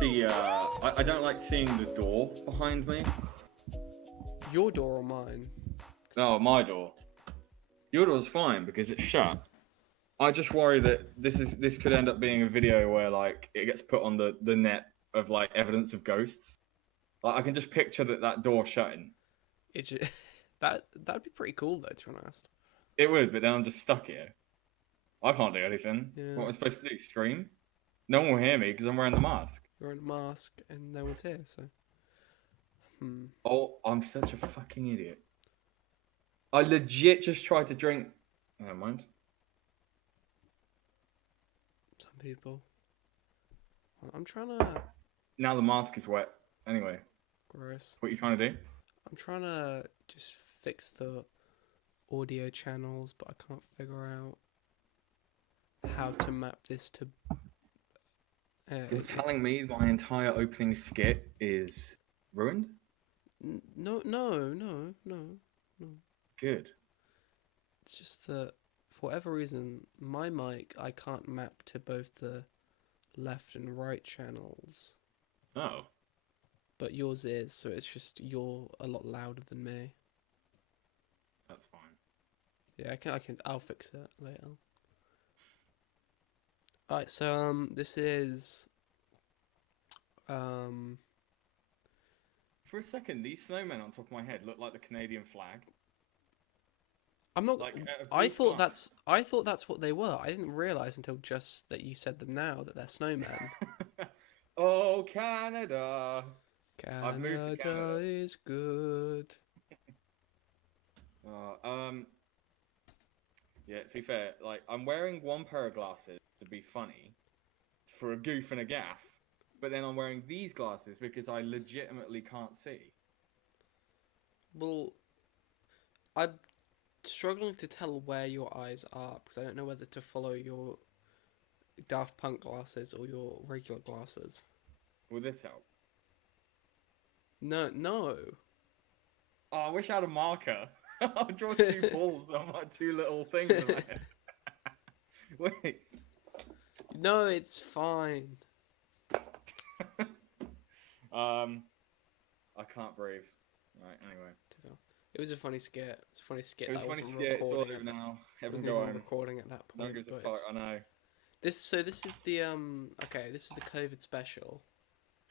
see. I don't like seeing the door behind me. Your door or mine? No, my door. Your door's fine because it's shut. I just worry that this could end up being a video where like it gets put on the net of like evidence of ghosts. Like I can just picture that door shutting. It's just, that'd be pretty cool though, to be honest. It would, but then I'm just stuck here. I can't do anything. Yeah. What am I supposed to do? Stream? No one will hear me because I'm wearing the mask. You're in a mask and no one's here, so. Oh, I'm such a fucking idiot. I legit just tried to drink. Never mind. Some people. I'm trying to. Now the mask is wet. Anyway, Gross. what are you trying to do? I'm trying to just fix the audio channels, but I can't figure out how to map this to. You're telling me my entire opening skit is ruined? No. Good. It's just that for whatever reason, my mic I can't map to both the left and right channels, Oh. but yours is, so it's just you're a lot louder than me. That's fine. Yeah, I'll fix it later. Alright, so this is For a second, these snowmen on top of my head look like the Canadian flag. I'm not. Like, I thought that's what they were. I didn't realize until just that you said them now that they're snowmen. Oh, Canada! I've moved to Canada Canada. is good. Yeah, to be fair, like I'm wearing one pair of glasses to be funny, for a goof and a gaff, but then I'm wearing these glasses because I legitimately can't see. Well, I'm struggling to tell where your eyes are because I don't know whether to follow your Daft Punk glasses or your regular glasses. Will this help? No. Oh, I wish I had a marker. I'll draw two balls on my two little things in my head. Wait. No, it's fine. I can't breathe. Right, anyway. It was a funny skit. It's a funny skit. It was a that funny wasn't skit. It's all recording. over now. It Everyone wasn't go even home. recording at that No point. one gives a but fuck. I know. this is the okay. This is the COVID special.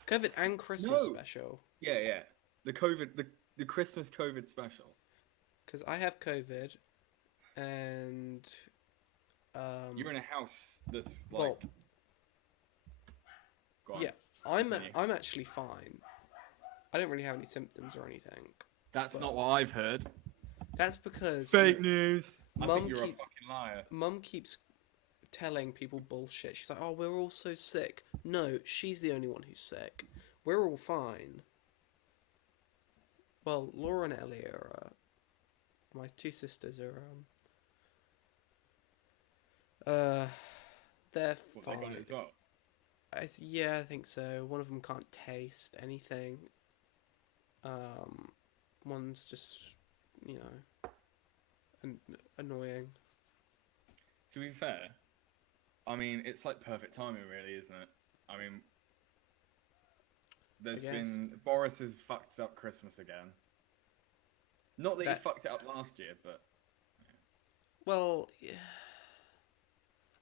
COVID and Christmas No. special. Yeah. The COVID, the Christmas COVID special. Because I have COVID, and You're in a house that's like. well, Go on. yeah, I'm actually fine. I don't really have any symptoms or anything. That's not what I've heard. That's because Fake news. I Mum think you're a keep- fucking liar. Mum keeps telling people bullshit. She's like, "Oh, we're all so sick." No, she's the only one who's sick. We're all fine. Well, Laura and Ellie are. My two sisters are. They're Well, fine. they got it as well. Yeah, I think so. One of them can't taste anything. One's just, annoying. To be fair, I mean, it's like perfect timing, really, isn't it? I mean, Boris has fucked up Christmas again. Not that he fucked it up last year, but. Well, yeah.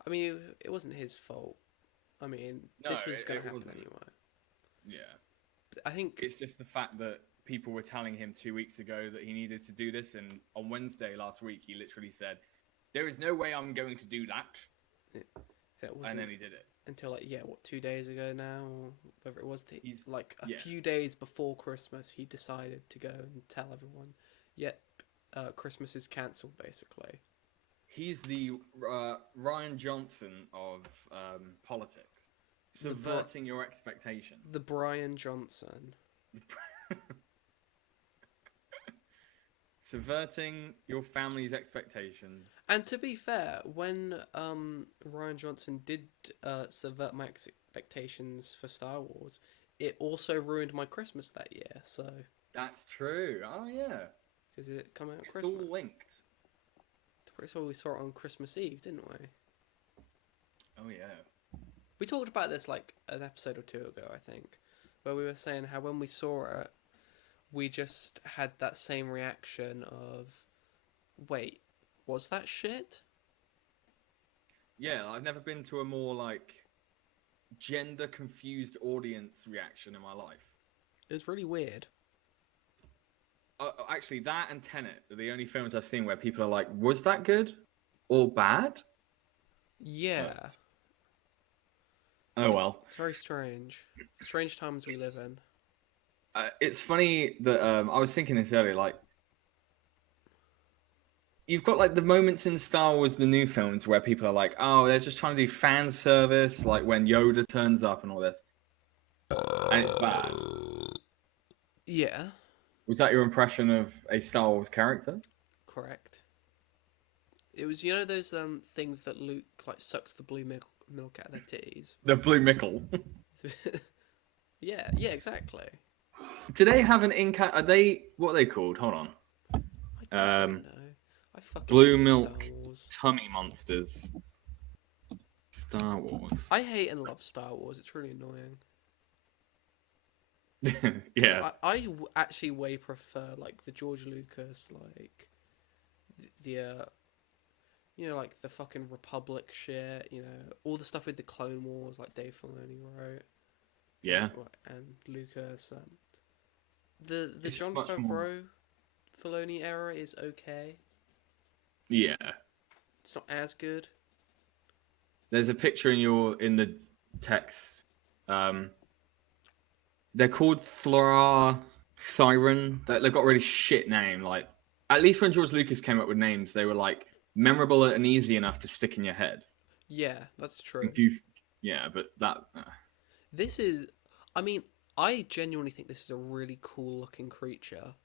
I mean, it wasn't his fault. I mean, this was going to happen anyway. Yeah. I think it's just the fact that people were telling him 2 weeks ago that he needed to do this, and on Wednesday last week he literally said, "There is no way I'm going to do that," and then he did it. Until 2 days ago now, or whatever it was. He's a few days before Christmas, he decided to go and tell everyone. Yep, Christmas is cancelled, basically. He's the Ryan Johnson of politics, subverting your expectations. The Brian Johnson. Subverting your family's expectations. And to be fair, when Ryan Johnson did subvert my expectations for Star Wars, it also ruined my Christmas that year. So that's true. Oh yeah, because it come out it's Christmas. all linked. So we saw it on Christmas Eve, didn't we? Oh yeah. We talked about this like an episode or two ago, I think, where we were saying how when we saw it, we just had that same reaction of, wait, was that shit? Yeah, I've never been to a more like gender confused audience reaction in my life. It was really weird. Actually, that and Tenet are the only films I've seen where people are like, "Was that good or bad?" Yeah. Oh well. It's very strange. Strange times we live in. It's funny that I was thinking this earlier. Like, you've got like the moments in Star Wars, the new films, where people are like, "Oh, they're just trying to do fan service," like when Yoda turns up and all this, and it's bad. Yeah. Was that your impression of a Star Wars character? Correct. It was, those things that Luke like sucks the blue milk out of their titties. The blue mickle. Yeah, exactly. Do they have an Are they what are they called? Hold on. I don't know. I fucking Blue hate milk Star Wars. tummy monsters. Star Wars. I hate and love Star Wars. It's really annoying. Yeah. I actually way prefer like the George Lucas, like the like the fucking Republic shit, all the stuff with the Clone Wars, like Dave Filoni wrote. Yeah. And Lucas. The It's John much Favreau more- Filoni era is okay. Yeah. It's not as good. There's a picture in the text. They're called Flora Siren. They've got a really shit name. Like, at least when George Lucas came up with names, they were like memorable and easy enough to stick in your head. Yeah, that's true. Yeah, but that. This is, I mean, I genuinely think this is a really cool looking creature,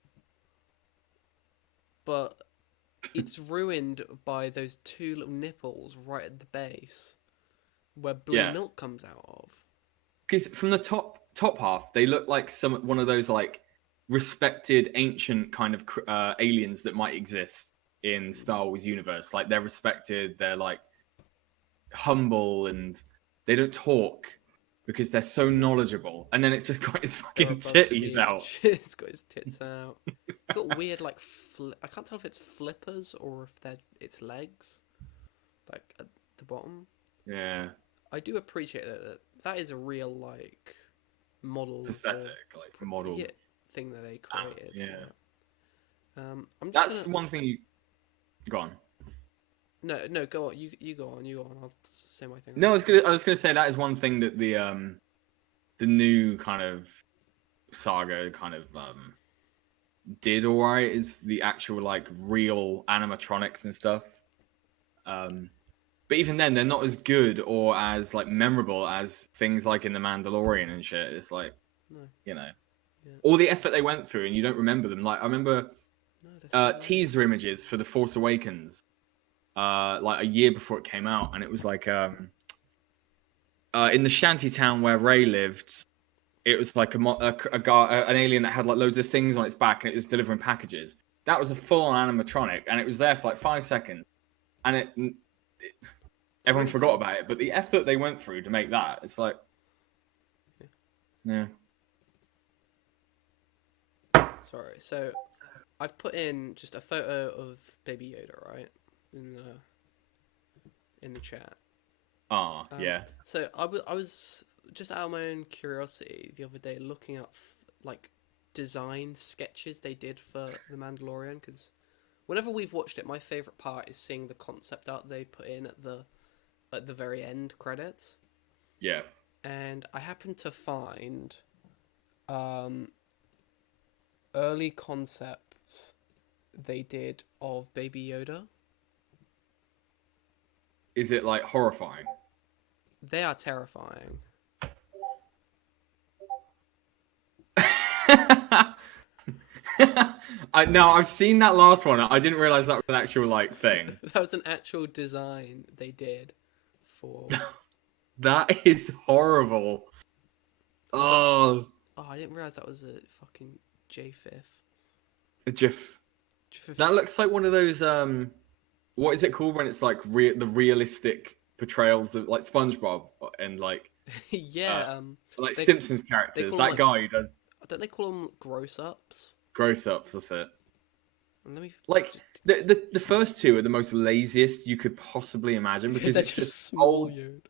but it's ruined by those two little nipples right at the base, where blue milk comes out of. Because from the top half, they look like one of those like respected ancient kind of aliens that might exist in Star Wars universe. Like they're respected, they're like humble, and they don't talk because they're so knowledgeable. And then it's just got his fucking titties out. It's got his tits out. It's got weird like I can't tell if it's flippers or if it's legs, like at the bottom. Yeah. I do appreciate that is a real like model, pathetic like model thing that they created. I'm just That's one thing you go on. No, go on. You go on. I'll say my thing. No, I was gonna say that is one thing that the new kind of saga kind of did alright, is the actual like real animatronics and stuff. But even then, they're not as good or as like memorable as things like in The Mandalorian and shit. It's like, all the effort they went through, and you don't remember them. Like I remember teaser images for The Force Awakens, like a year before it came out, and it was like in the shanty town where Rey lived. It was like an alien that had like loads of things on its back, and it was delivering packages. That was a full-on animatronic, and it was there for like 5 seconds, and everyone forgot about it. But the effort they went through to make that, it's like, yeah. Sorry. So, I've put in just a photo of Baby Yoda, right, in the chat. Oh, yeah. So I was just out of my own curiosity the other day looking up like design sketches they did for The Mandalorian, because whenever we've watched it, my favorite part is seeing the concept art they put in at the very end credits. Yeah. And I happened to find early concepts they did of Baby Yoda. Is it like horrifying? They are terrifying. I've seen that last one. I didn't realize that was an actual like thing. That was an actual design they did for. That is horrible. Oh, I didn't realize that was a fucking J-Fif. GIF. That looks like one of those what is it called when it's like the realistic portrayals of like SpongeBob and like Yeah, like they Simpsons they characters. call them That like, guy who does don't they call them gross ups? gross ups. That's it. And let me Like just the first two are the most laziest you could possibly imagine because because they're it's just just small, old. Yoda.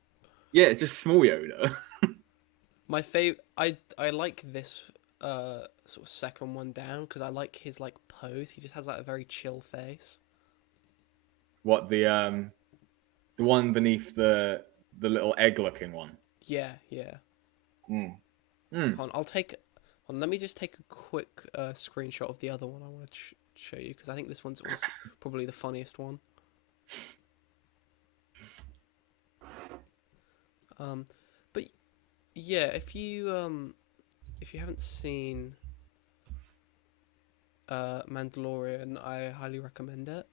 Yeah, it's just small Yoda. My favorite, I like this sort of second one down because I like his like pose. He just has like a very chill face. What the one beneath the little egg looking one. Yeah, yeah. Mm. Mm. Hold on, I'll take. Hold on, let me just take a quick screenshot of the other one I want to show you because I think this one's also probably the funniest one. But yeah, if you haven't seen Mandalorian, I highly recommend it.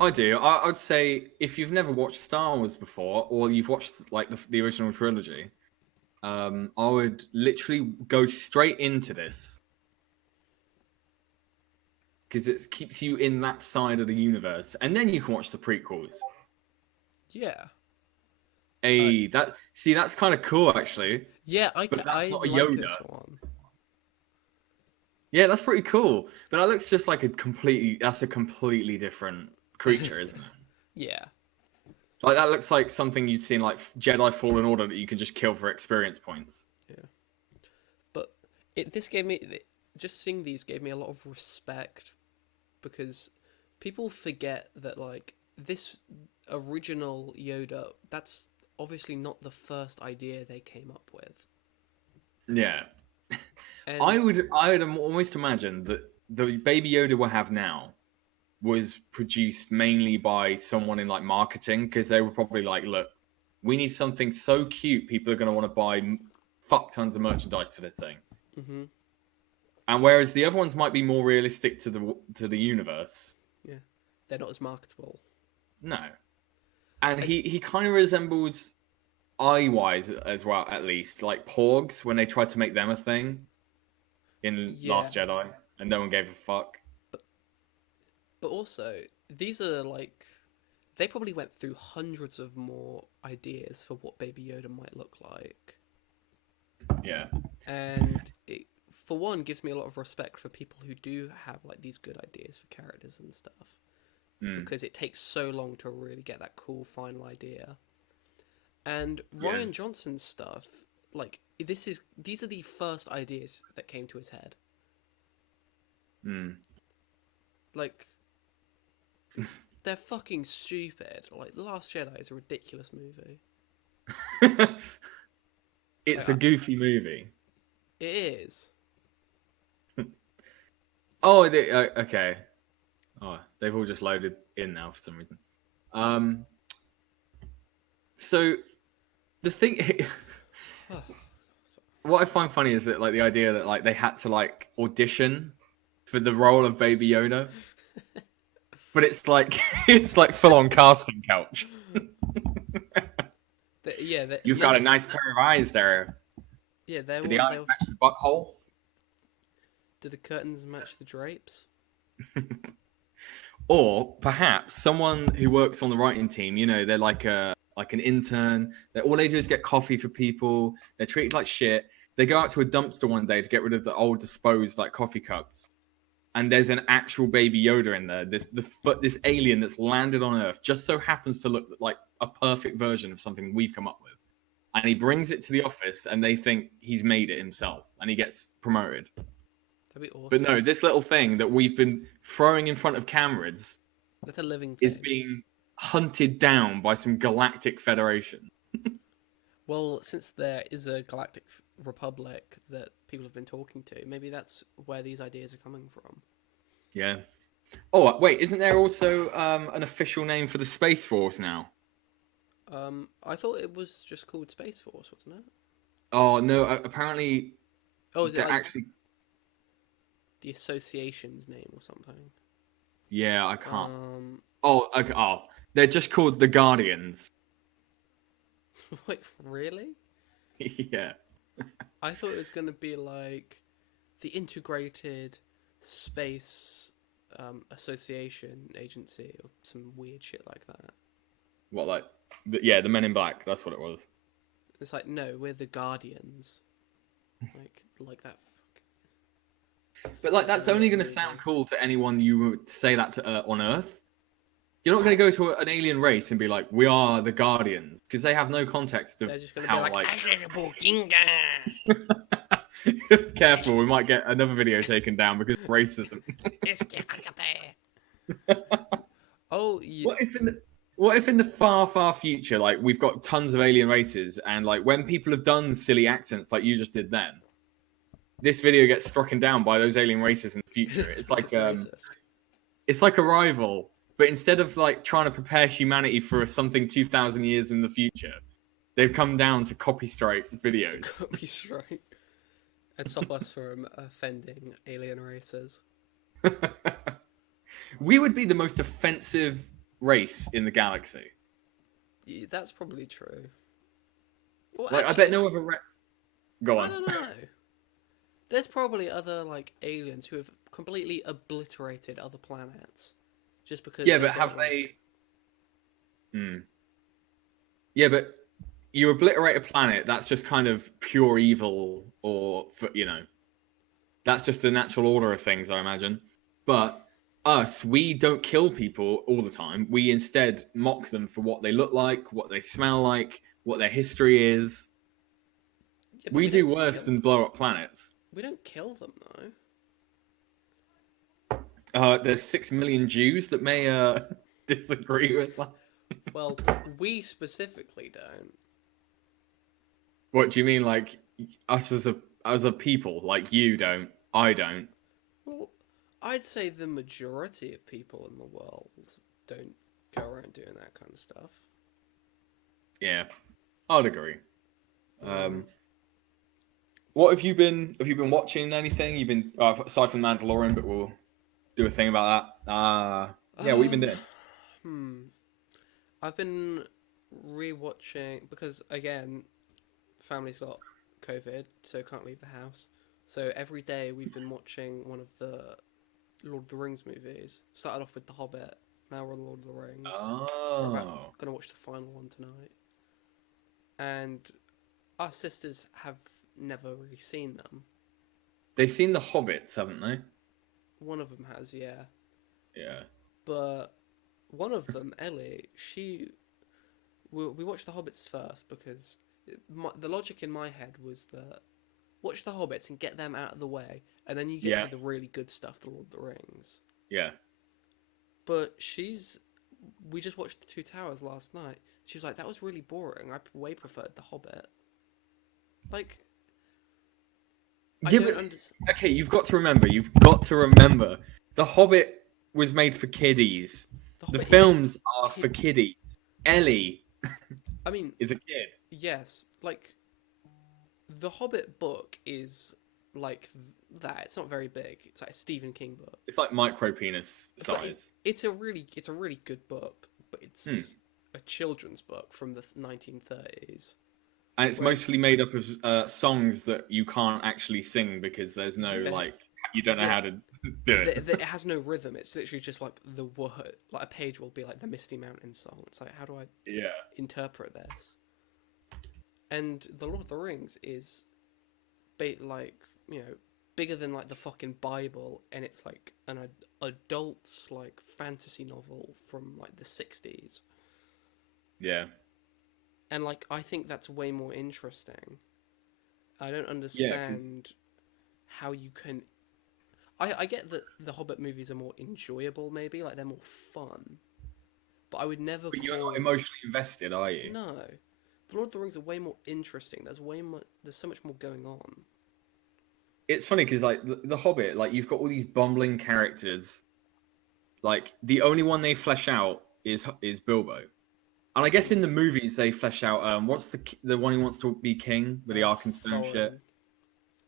I do. I'd say if you've never watched Star Wars before, or you've watched like the original trilogy, I would literally go straight into this because it keeps you in that side of the universe, and then you can watch the prequels. Yeah. Hey, that's kind of cool actually, Yeah, but that's I not a like Yoda. this one. Yeah, that's pretty cool, but that looks just like that's a completely different creature, isn't it? Yeah. Like that looks like something you'd seen like Jedi Fallen Order that you can just kill for experience points. Yeah. But this gave me just seeing these gave me a lot of respect because people forget that like this original Yoda, that's obviously not the first idea they came up with. Yeah. And I would almost imagine that the Baby Yoda we'll have now was produced mainly by someone in like marketing because they were probably like, look, we need something so cute people are going to want to buy fuck tons of merchandise for this thing. mm-hmm. And whereas the other ones might be more realistic to the universe, Yeah, they're not as marketable. no. And I, he kind of resembles eye wise as well, at least like Porgs when they tried to make them a thing in yeah, Last Jedi, and no one gave a fuck. but also these are like they probably went through hundreds of more ideas for what Baby Yoda might look like. Yeah. And it, for one, gives me a lot of respect for people who do have like these good ideas for characters and stuff, because it takes so long to really get that cool final idea. And Ryan Johnson's stuff, like these are the first ideas that came to his head. Like they're fucking stupid. Like The Last Jedi is a ridiculous movie. It's a goofy movie. It is. Oh, okay. Oh, they've all just loaded in now for some reason. So the thing, what I find funny is that like the idea that like they had to like audition for the role of Baby Yoda, but it's like it's like full on casting couch. You've got a nice pair of eyes there. Yeah, Do the eyes match the butthole? Do the curtains match the drapes? Or perhaps someone who works on the writing team, you know, they're like an intern. All they do is get coffee for people. They're treated like shit. They go out to a dumpster one day to get rid of the old disposed like coffee cups, and there's an actual Baby Yoda in there. This alien that's landed on Earth just so happens to look like a perfect version of something we've come up with, and he brings it to the office, and they think he's made it himself, and he gets promoted. That'd be awesome. But no, this little thing that we've been throwing in front of cameras, that's a living thing, is being hunted down by some galactic federation. Well, since there is a galactic republic that people have been talking to, maybe that's where these ideas are coming from. Yeah. Oh, wait, isn't there also an official name for the Space Force now? I thought it was just called Space Force, wasn't it? Oh, no, apparently... Oh, is it like actually... the association's name or something? Yeah, I can't... Oh, okay. Oh, they're just called the Guardians. Wait, really? Yeah. I thought it was going to be like the Integrated Space Association Agency or some weird shit like that. What, like... the Men in Black, that's what it was. It's like, no, we're the Guardians. Like that. But like, that's only going to sound cool to anyone you would say that to on Earth. You're not going to go to an alien race and be like, "We are the Guardians," because they have no context of They're just gonna how be like, Careful, we might get another video taken down because of racism. oh, yeah. What if in the far, far future, like we've got tons of alien races, and like when people have done silly accents like you just did then, this video gets struck down by those alien races in the future. It's like it's like Arrival, but instead of like trying to prepare humanity for something 2,000 years in the future, they've come down to copy strike videos. Copy strike. And stop us from offending alien races. We would be the most offensive race in the galaxy. Yeah, that's probably true. Well, like, actually, I bet no other. Go on. I don't know. There's probably other like aliens who have completely obliterated other planets, just because. Yeah, but have they? Yeah, but you obliterate a planet. That's just kind of pure evil, or that's just the natural order of things, I imagine. But us, we don't kill people all the time. We instead mock them for what they look like, what they smell like, what their history is. Yeah, we do worse than blow up planets. We don't kill them, though. There's 6 million Jews that may disagree with that. Well, we specifically don't. What do you mean, like us as a people? Like you don't, I don't. Well, I'd say the majority of people in the world don't go around doing that kind of stuff. Yeah, I'd agree. What have you been watching? Anything you've been aside from Mandalorian? But we'll do a thing about that. Yeah, what have you been doing? I've been rewatching because again, family's got COVID, so can't leave the house. So every day we've been watching one of the Lord of the Rings movies. Started off with The Hobbit. Now we're on Lord of the Rings. Oh. Gonna watch the final one tonight. And our sisters have never really seen them. They've seen The Hobbits, haven't they? One of them has, yeah. Yeah. But one of them, Ellie, we watched The Hobbits first because the logic in my head was that watch The Hobbits and get them out of the way, and then you get to the really good stuff, The Lord of the Rings. Yeah. But we just watched The Two Towers last night. She was like, that was really boring. I way preferred The Hobbit. Like, okay, you've got to remember, The Hobbit was made for kiddies. The films are for kiddies. Ellie I mean, is a kid. Yes, like, the Hobbit book is like that. It's not very big. It's like a Stephen King book. It's like micro penis size. It's a really good book, but it's a children's book from the 1930s. And it's mostly made up of songs that you can't actually sing because there's no you don't know how to do it. It has no rhythm. It's literally just like the word. Like a page will be like the Misty Mountain song. It's like, how do I interpret this? And the Lord of the Rings is bigger than like the fucking Bible, and it's like an adult's like fantasy novel from like the 60s. Yeah. And like I think that's way more interesting. I don't understand how you can. I get that the Hobbit movies are more enjoyable, maybe like they're more fun, but I would never. But you're not emotionally invested, are you? No, the Lord of the Rings are way more interesting. There's so much more going on. It's funny because like the Hobbit, like you've got all these bumbling characters. Like the only one they flesh out is Bilbo. And I guess in the movies they flesh out what's the one who wants to be king with the Arkenstone shit.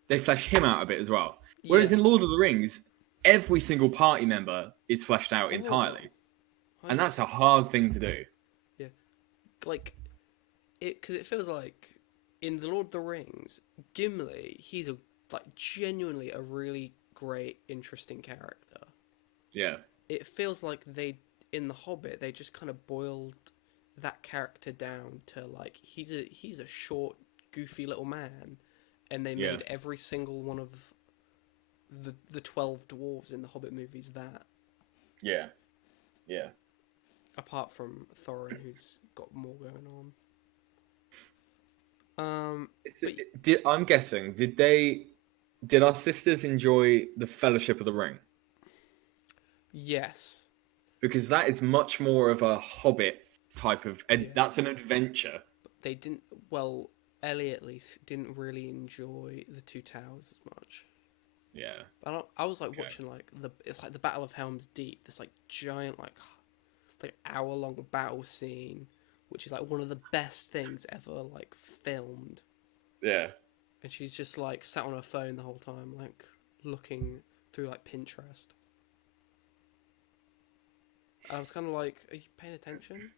They flesh him out a bit as well. Whereas in Lord of the Rings, every single party member is fleshed out entirely, and that's a hard thing to do. Yeah, like because it feels like in the Lord of the Rings, Gimli, he's genuinely a really great, interesting character. Yeah. It feels like in the Hobbit, they just kind of boiled that character down to like he's a short, goofy little man, and they Yeah. made every single one of the 12 dwarves in the Hobbit movies that. Yeah. Yeah. Apart from Thorin, who's got more going on. But I'm guessing, did our sisters enjoy the Fellowship of the Ring? yes, Because that is much more of a Hobbit type of, Yeah. that's an adventure. they didn't. Well, Ellie at least didn't really enjoy the Two Towers as much. Yeah. I was like Okay. watching like it's like the Battle of Helm's Deep. This like giant like hour-long battle scene, which is like one of the best things ever like filmed. Yeah. And she's just like sat on her phone the whole time, like looking through like Pinterest. I was kind of like, "Are you paying attention?"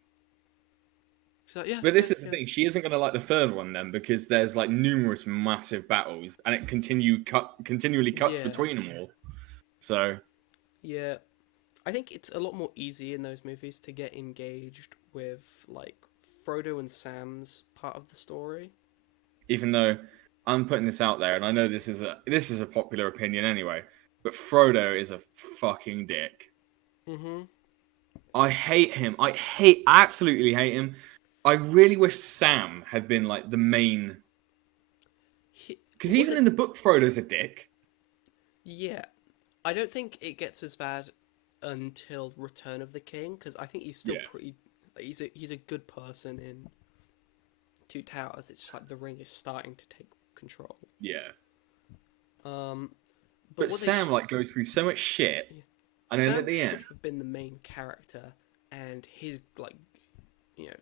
She's like, "Yeah." But this is the yeah." thing, she isn't going to like the third one then, because there's like numerous massive battles and it continually cuts Yeah. between them all. So, Yeah, I think it's a lot more easy in those movies to get engaged with like Frodo and Sam's part of the story. even though I'm putting this out there, and I know this is a popular opinion anyway, but Frodo is a fucking dick. Mm-hmm. I hate him. I absolutely hate him. I really wish Sam had been like the main, because even in the book, Frodo's a dick. Yeah, I don't think it gets as bad until Return of the King, because I think he's still pretty. Like, he's a good person in Two Towers. It's just like the ring is starting to take control. Yeah. But But Sam like goes through so much shit, and then at the end, should have been the main character, and his like,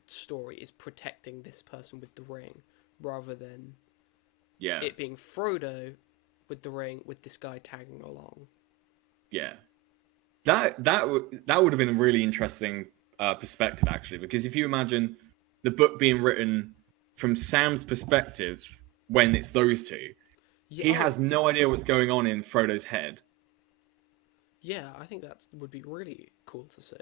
story is protecting this person with the ring, rather than it being Frodo with the ring with this guy tagging along. Yeah. That would have been a really interesting perspective, actually, because if you imagine the book being written from Sam's perspective when it's those two, he has no idea what's going on in Frodo's head. Yeah, I think that would be really cool to see.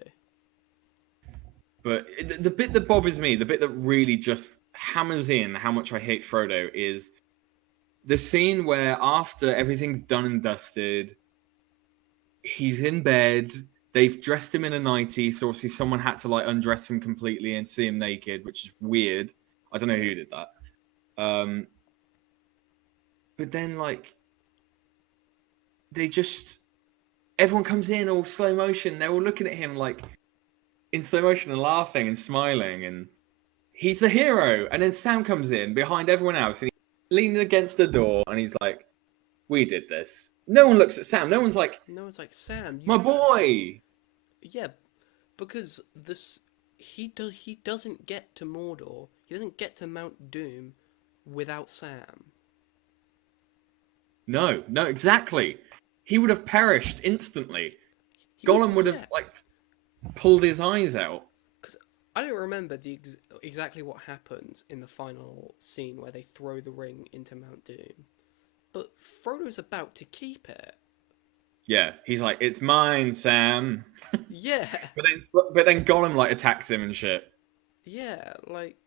But the bit that bothers me, the bit that really just hammers in how much I hate Frodo, is the scene where after everything's done and dusted, he's in bed. They've dressed him in a nightie, so obviously someone had to like undress him completely and see him naked, which is weird. I don't know who did that. But then like everyone comes in all slow motion. They're all looking at him like in slow motion and laughing and smiling, and he's the hero. And then Sam comes in behind everyone else and he's leaning against the door and he's like, "We did this." No one looks at Sam. No one's like, "Sam, my boy." Yeah, because he doesn't get to Mordor. He doesn't get to Mount Doom without Sam. No, exactly. He would have perished instantly. Gollum would have like pulled his eyes out. Because I don't remember exactly what happens in the final scene where they throw the ring into Mount Doom, but Frodo's about to keep it. Yeah, he's like, "It's mine, Sam." Yeah. But then Gollum like attacks him and shit. Yeah, like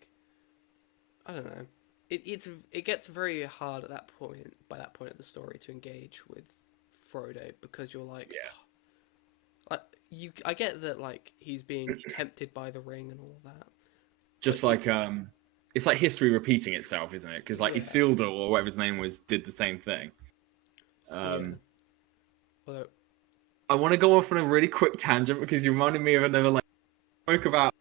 I don't know. It gets very hard at that point. By that point of the story, to engage with Frodo, because you're like, I get that like he's being tempted by the ring and all that. Just like it's like history repeating itself, isn't it? Because like Isildur or whatever his name was did the same thing. Although, I want to go off on a really quick tangent because you reminded me of another like spoke about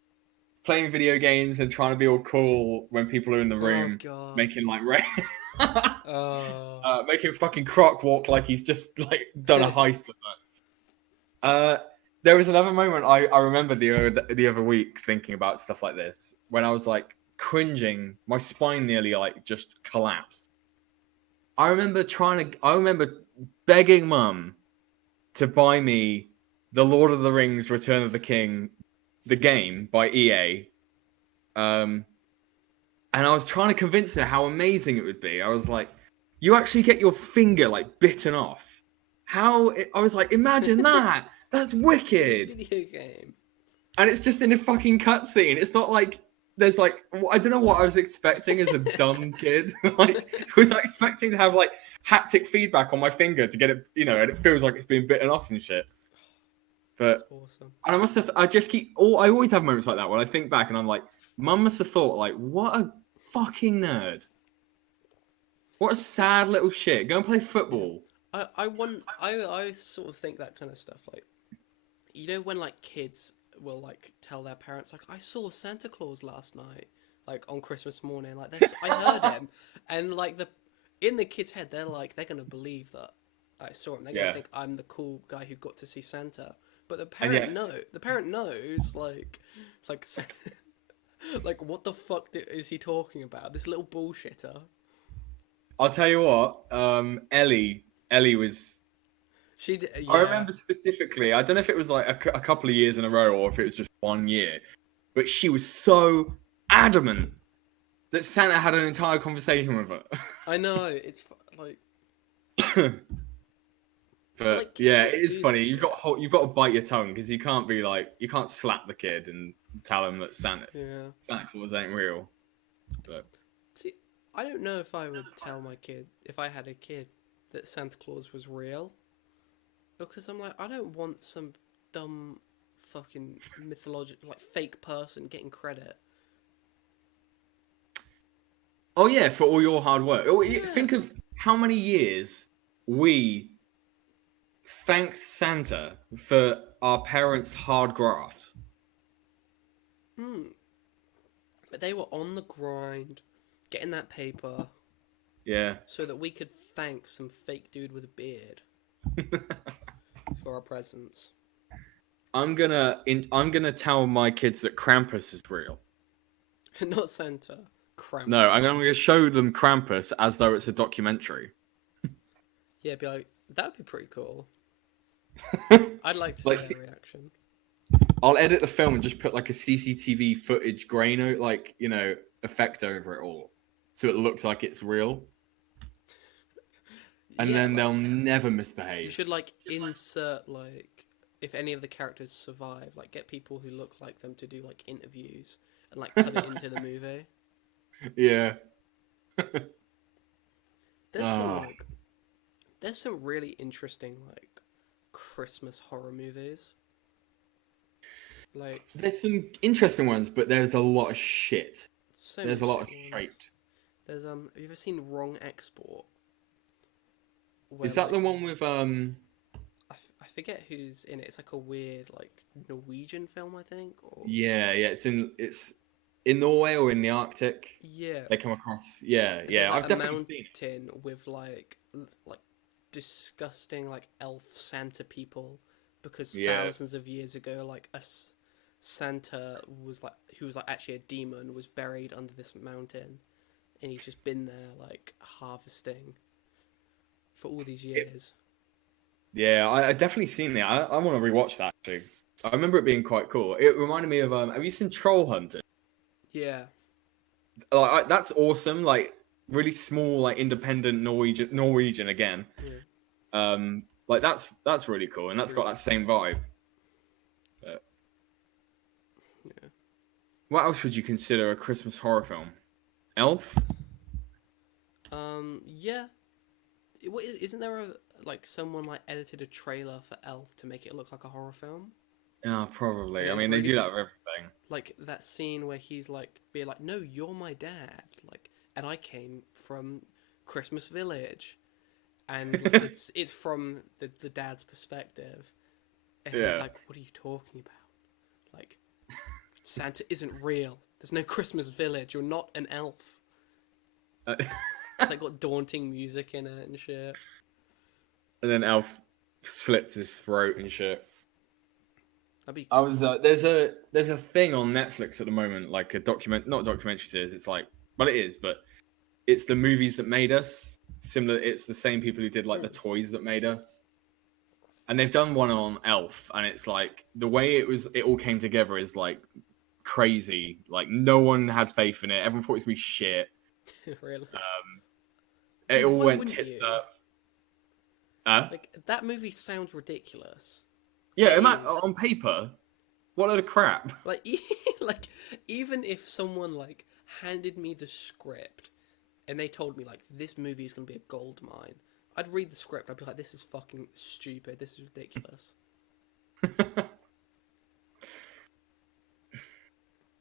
playing video games and trying to be all cool when people are in the room, making like making fucking Croc walk like he's just like done a heist or something. There was another moment I remember the other week thinking about stuff like this when I was like cringing, my spine nearly like just collapsed. I remember begging Mum to buy me the Lord of the Rings Return of the King, the game by EA. And I was trying to convince her how amazing it would be. I was like, you actually get your finger like bitten off. I was like, imagine that. That's wicked. Video game. and it's just in a fucking cutscene. It's not like there's like I don't know what I was expecting as a dumb kid. Like, was I expecting to have like haptic feedback on my finger to get it, you know, and it feels like it's being bitten off and shit. That's But awesome. and I must have. I just keep. I always have moments like that when I think back and I'm like, Mum must have thought like, what a fucking nerd. What a sad little shit. Go and play football. I sort of think that kind of stuff, like, you know, when like kids will like tell their parents like, I saw Santa Claus last night, like on Christmas morning, like I heard him, and like in the kid's head they're gonna believe that I saw him. They're gonna think I'm the cool guy who got to see Santa. But the parent knows, like like what the fuck is he talking about? This little bullshitter. I'll tell you what. Ellie was. She did, yeah. I remember specifically. I don't know if it was like a couple of years in a row or if it was just 1 year, but she was so adamant that Santa had an entire conversation with her. I know, it's like. But like, yeah, it is funny. You've got to bite your tongue because you can't slap the kid and tell him that Santa Claus ain't real. But see, I don't know if I would tell my kid, if I had a kid, that Santa Claus was real, because I'm like, I don't want some dumb fucking mythological, like, fake person getting credit. oh yeah, for all your hard work. Think of how many years we thanked Santa for our parents' hard graft. But they were on the grind, getting that paper. Yeah. So that we could thank some fake dude with a beard for our presents. I'm gonna tell my kids that Krampus is real. Not Santa. Krampus. No, I'm gonna show them Krampus as though it's a documentary. Yeah, be like, that would be pretty cool. I'd like to see their reaction. I'll edit the film and just put like a CCTV footage grain, like, you know, effect over it all, so it looks like it's real. And then they'll never misbehave. You should like insert, like, if any of the characters survive, like get people who look like them to do like interviews and like put it into the movie. Yeah. There's some really interesting like Christmas horror movies. Like, there's some interesting ones, but there's a lot of shit. There's a lot of shit. There's have you ever seen Wrong Export? Is that the one with I forget who's in it. It's like a weird like Norwegian film, I think. Or... Yeah, it's in Norway or in the Arctic. Yeah. They come across. Yeah. I've definitely seen it. Mountain with like disgusting like elf Santa people, because thousands of years ago, like a Santa who was like actually a demon was buried under this mountain, and he's just been there like harvesting for all these years. Yeah, I definitely seen it. I want to rewatch that actually. I remember it being quite cool. It reminded me of have you seen Troll Hunter? Yeah. Like that's awesome. Like really small, like independent Norwegian again. Yeah. Like that's really cool, and that's got that same vibe. But... yeah. What else would you consider a Christmas horror film? Elf? Yeah. Isn't there someone like edited a trailer for Elf to make it look like a horror film? Yeah, probably. I mean, they do that with everything. Like that scene where he's like, be like, "No, you're my dad," like, and I came from Christmas Village, and it's from the dad's perspective, and he's like, "What are you talking about? Like, Santa isn't real. There's no Christmas Village. You're not an elf." It's like got daunting music in it and shit. And then Elf slits his throat and shit. That'd be cool. I was there's a thing on Netflix at the moment, like not a documentary series. It's like, but it is, but it's the movies that made us. Similar, it's the same people who did like the toys that made us. And they've done one on Elf, and it's like the way it all came together is like crazy. Like no one had faith in it. Everyone thought it was gonna be shit. Really? It all went tits up. Like that movie sounds ridiculous. Yeah, on paper, What a load of crap. Like, like even if someone like handed me the script and they told me like this movie is gonna be a gold mine, I'd read the script. I'd be like, this is fucking stupid. This is ridiculous.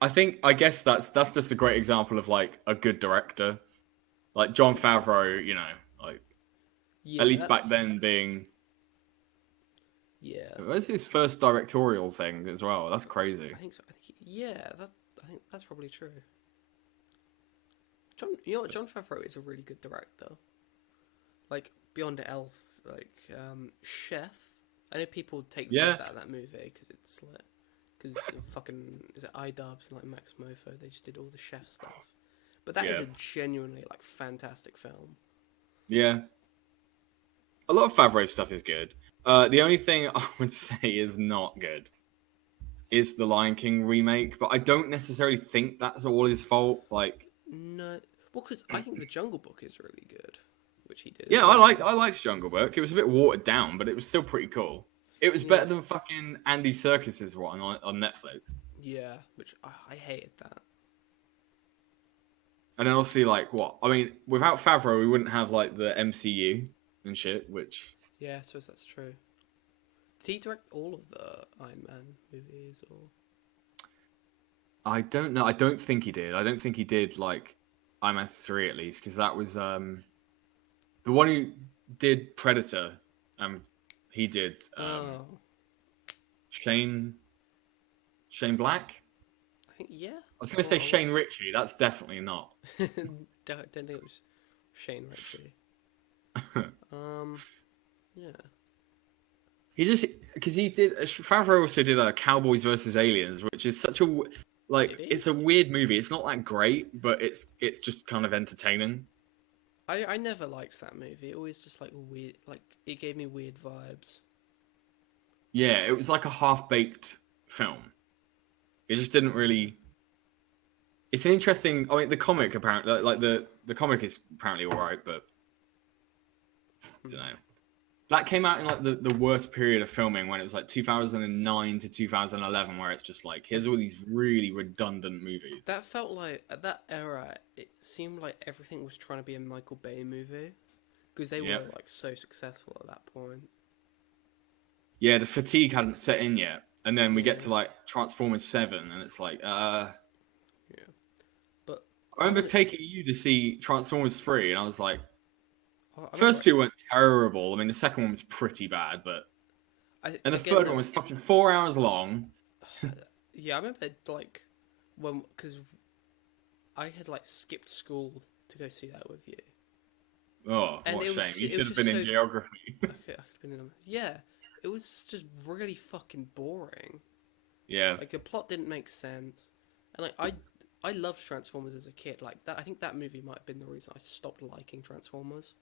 I guess that's just a great example of like a good director, like Jon Favreau. You know, like Yeah, at least back then being. yeah. That's his first directorial thing as well. That's crazy. I think so. I think that's probably true. You know what? Jon Favreau is a really good director. Like Beyond Elf, like Chef. I know people take the piss out of that movie because it's like because fucking is it iDubbbz and like Max Mofo? They just did all the chef stuff. But that is a genuinely like fantastic film. Yeah, a lot of Favreau stuff is good. The only thing I would say is not good is the Lion King remake, but I don't necessarily think that's all his fault. Like, no, well, because I think the Jungle Book is really good, which he did. yeah, I liked Jungle Book. It was a bit watered down, but it was still pretty cool. It was better than fucking Andy Serkis's one on Netflix. Yeah, which I hated that. And then obviously, like, what? I mean, without Favreau, we wouldn't have like the MCU and shit, which. Yeah, I suppose that's true. Did he direct all of the Iron Man movies, or? I don't know. I don't think he did. I don't think he did like Iron Man 3 at least, because that was the one who did Predator. He did Shane Black. I think I was gonna say Shane Ritchie. That's definitely not. don't think it was Shane Ritchie. Yeah. He just because he did. Favreau also did Cowboys versus Aliens, which is such a like. It's a weird movie. It's not that great, but it's just kind of entertaining. I never liked that movie. It always just like weird. Like it gave me weird vibes. Yeah, it was like a half-baked film. It just didn't really. It's an interesting. I mean, the comic apparently, like the comic is apparently all right, but I don't know. That came out in like the worst period of filming when it was like 2009 to 2011, where it's just like here's all these really redundant movies. That felt like at that era, it seemed like everything was trying to be a Michael Bay movie because they were like so successful at that point. Yeah, the fatigue hadn't set in yet, and then we get to like Transformers 7, and it's like Yeah, but I remember taking you to see Transformers 3, and I was like. First two weren't terrible. I mean, the second one was pretty bad, but and the third one was fucking 4 hours long. Yeah, I remember like because I had like skipped school to go see that with you. Oh, what a shame! You should have been in geography. Okay, I could have been in. Yeah, it was just really fucking boring. Yeah, like the plot didn't make sense, and like I loved Transformers as a kid. Like that, I think that movie might have been the reason I stopped liking Transformers.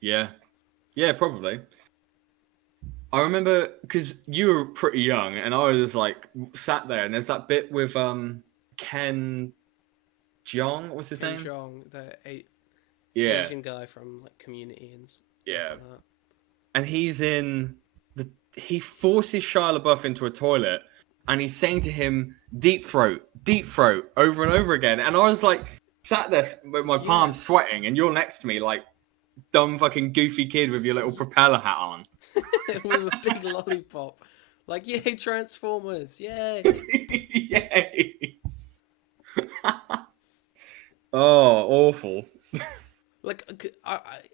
Yeah, probably. I remember because you were pretty young, and I was like sat there, and there's that bit with Ken Jeong. What's his name? Ken Jeong, the Asian guy from like Community and like that. And he's he forces Shia LaBeouf into a toilet, and he's saying to him, deep throat, over and over again. And I was like, sat there with my palms sweating, and you're next to me, like, dumb fucking goofy kid with your little propeller hat on. With a big lollipop. Like, yay, Transformers, yay. Yay. Oh, awful. Like,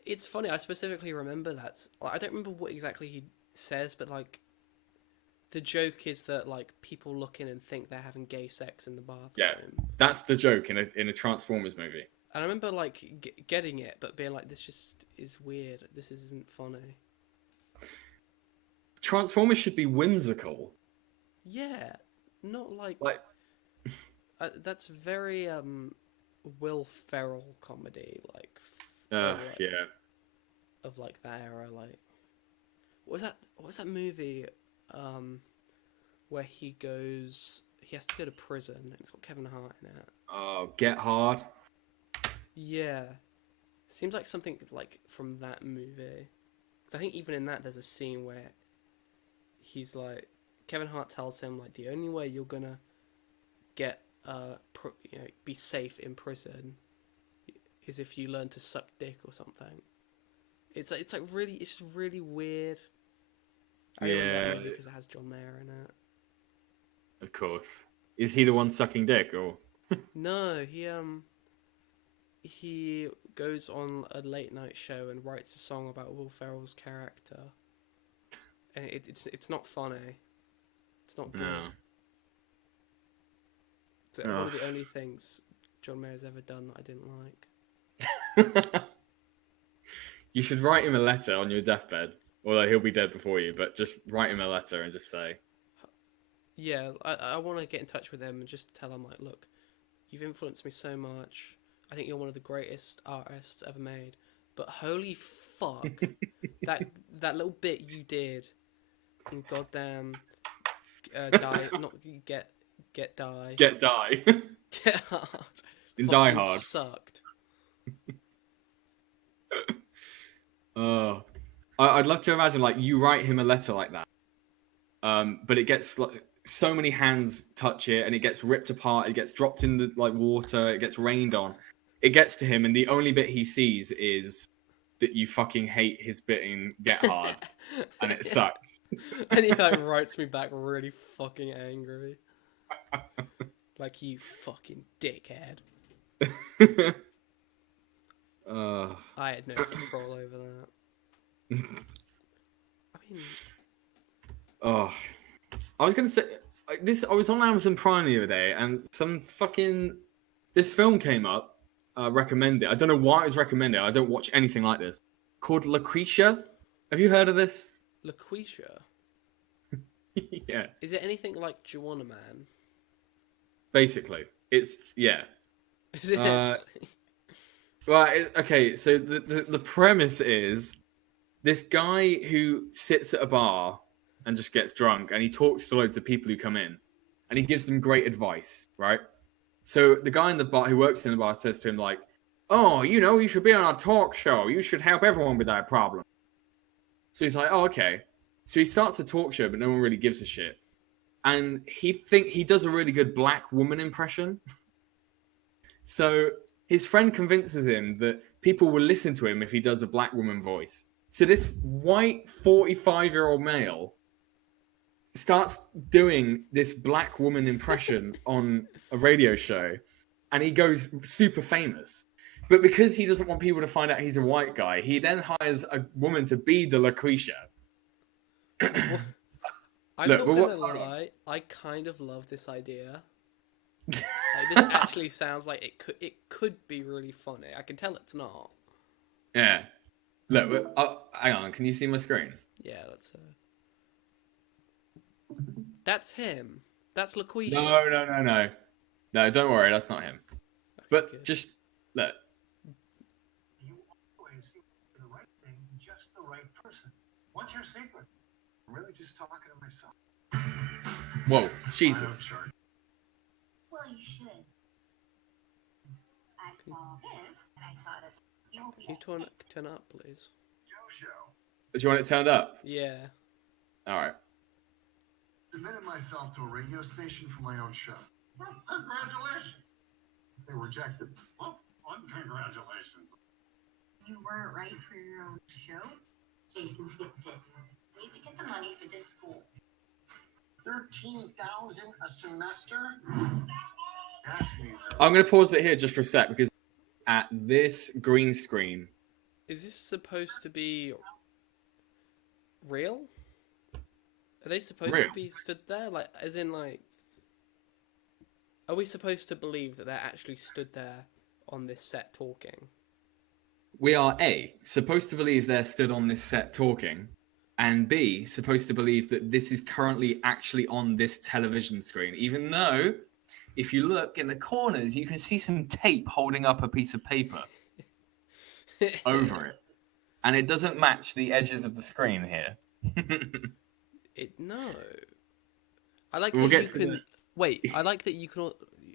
it's funny, I specifically remember that. I don't remember what exactly he says, but, like, the joke is that, like, people look in and think they're having gay sex in the bathroom. Yeah, that's the joke in a Transformers movie. And I remember, like, getting it, but being like, this just is weird. This isn't funny. Transformers should be whimsical. Yeah, not like... that's very, Will Ferrell comedy, like... Yeah. Of, like, that era, like... What was that movie, where he has to go to prison, and it's got Kevin Hart in it. Oh, Get Hard. Yeah. Seems like something like from that movie. 'Cause I think even in that there's a scene where he's like Kevin Hart tells him like the only way you're gonna get be safe in prison is if you learn to suck dick or something. It's like really, it's just really weird. I remember that movie because it has John Mayer in it. Of course. Is he the one sucking dick, or? No, he goes on a late night show and writes a song about Will Ferrell's character, and it's not funny. It's not good. No. It's one of the only things John Mayer's ever done that I didn't like. You should write him a letter on your deathbed, although he'll be dead before you, but just write him a letter and just say... Yeah, I want to get in touch with him and just tell him, like, look, you've influenced me so much. I think you're one of the greatest artists ever made. But holy fuck, that little bit you did in goddamn Die, not Get Die. Get Die. Get Hard. In Die Hard. Sucked. Oh, I'd love to imagine like you write him a letter like that, but it gets like so many hands touch it, and it gets ripped apart. It gets dropped in the like water. It gets rained on. It gets to him, and the only bit he sees is that you fucking hate his bit in Get Hard, and it sucks. And he like writes me back really fucking angry, like you fucking dickhead. I had no control over that. I mean, I was gonna say this. I was on Amazon Prime the other day, and this film came up. Recommended. I don't know why it was recommended. I don't watch anything like this. Called Lucretia. Have you heard of this? Lucretia. Yeah. Is it anything like Joanna Man? Basically, it's yeah. Is it? Actually? Well, okay, so the premise is this guy who sits at a bar and just gets drunk, and he talks to loads of people who come in, and he gives them great advice, right? So the guy in the bar who works in the bar says to him like, "Oh, you should be on a talk show. You should help everyone with that problem." So he's like, "Oh, okay." So he starts a talk show, but no one really gives a shit, and he does a really good black woman impression. So his friend convinces him that people will listen to him if he does a black woman voice. So this white 45-year-old male starts doing this black woman impression on a radio show, and he goes super famous. But because he doesn't want people to find out he's a white guy, he then hires a woman to be the Lucretia. I'm not gonna lie, I kind of love this idea. Like, this actually sounds like it could be really funny. I can tell it's not. Yeah. Look, hang on. Can you see my screen? Yeah, that's him. That's Lucretia. No. No, don't worry. That's not him. Okay, but good. Just look. You always do the right thing, just the right person. What's your secret? I'm really just talking to myself. Whoa, Jesus. Well, you should. I saw this, and I thought of you will be. Can you turn up, please? Jojo. Do you want it turned up? Yeah. All right. Submitted myself to a radio station for my own show. Well, congratulations. They rejected. Well, congratulations. You weren't right for your own show. Jason's getting it. We need to get the money for this school. $13,000 a semester. I'm going to pause it here just for a sec because at this green screen. Is this supposed to be real? Are they supposed to be stood there? Like, as in, like, are we supposed to believe that they're actually stood there on this set talking? We are A, supposed to believe they're stood on this set talking, and B, supposed to believe that this is currently actually on this television screen, even though if you look in the corners, you can see some tape holding up a piece of paper over it. And it doesn't match the edges of the screen here. No. I like that you can... Wait, I like that you can...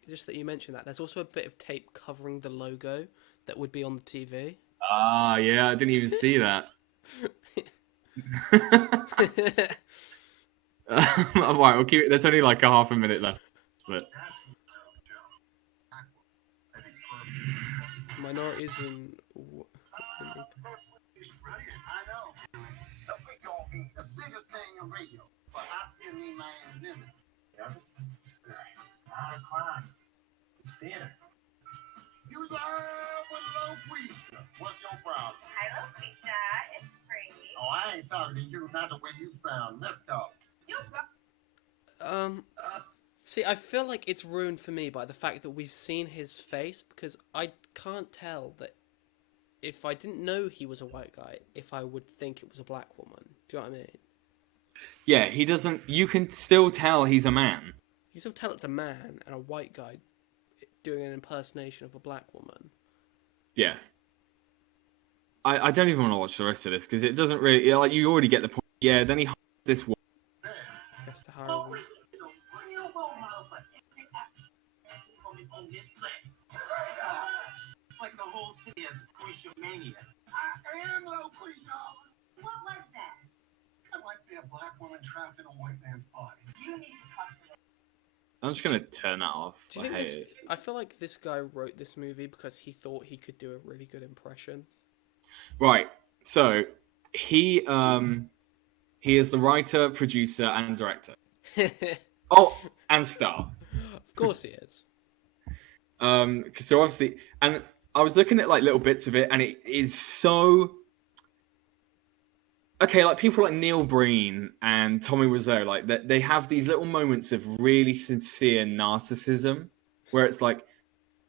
Just that you mentioned that. There's also a bit of tape covering the logo that would be on the TV. Ah, yeah, I didn't even see that. Right, we'll keep it. There's only like a half a minute left, but Minorities and I know. We gonna be the biggest thing in radio, but I still need my anonymity. It's not a crime. It's theater. You love with Loquisha. What's your problem? Hi, Loquisha. It's free. Oh, I ain't talking to you, not the way you sound. Let's go. See, I feel like it's ruined for me by the fact that we've seen his face, because I can't tell that if I didn't know he was a white guy, if I would think it was a black woman. Do you know what I mean? yeah, he doesn't. You can still tell he's a man. You still tell it's a man and a white guy doing an impersonation of a black woman. Yeah. I don't even want to watch the rest of this because it doesn't really like you already get the point. Yeah, then he hires this one. That's the heroin. Like the whole city has Quisha mania. I am Loquisha. What was that? I like to be a black woman trapped in a white man's body. You need to talk to them. I'm just gonna turn that off. Do you I think hate this? it. I feel like this guy wrote this movie because he thought he could do a really good impression. Right. So he is the writer, producer, and director. Of Oh, and star. course he is. So obviously, and I was looking at like little bits of it, and it is so okay. Like people like Neil Breen and Tommy Wiseau, like they have these little moments of really sincere narcissism, where it's like,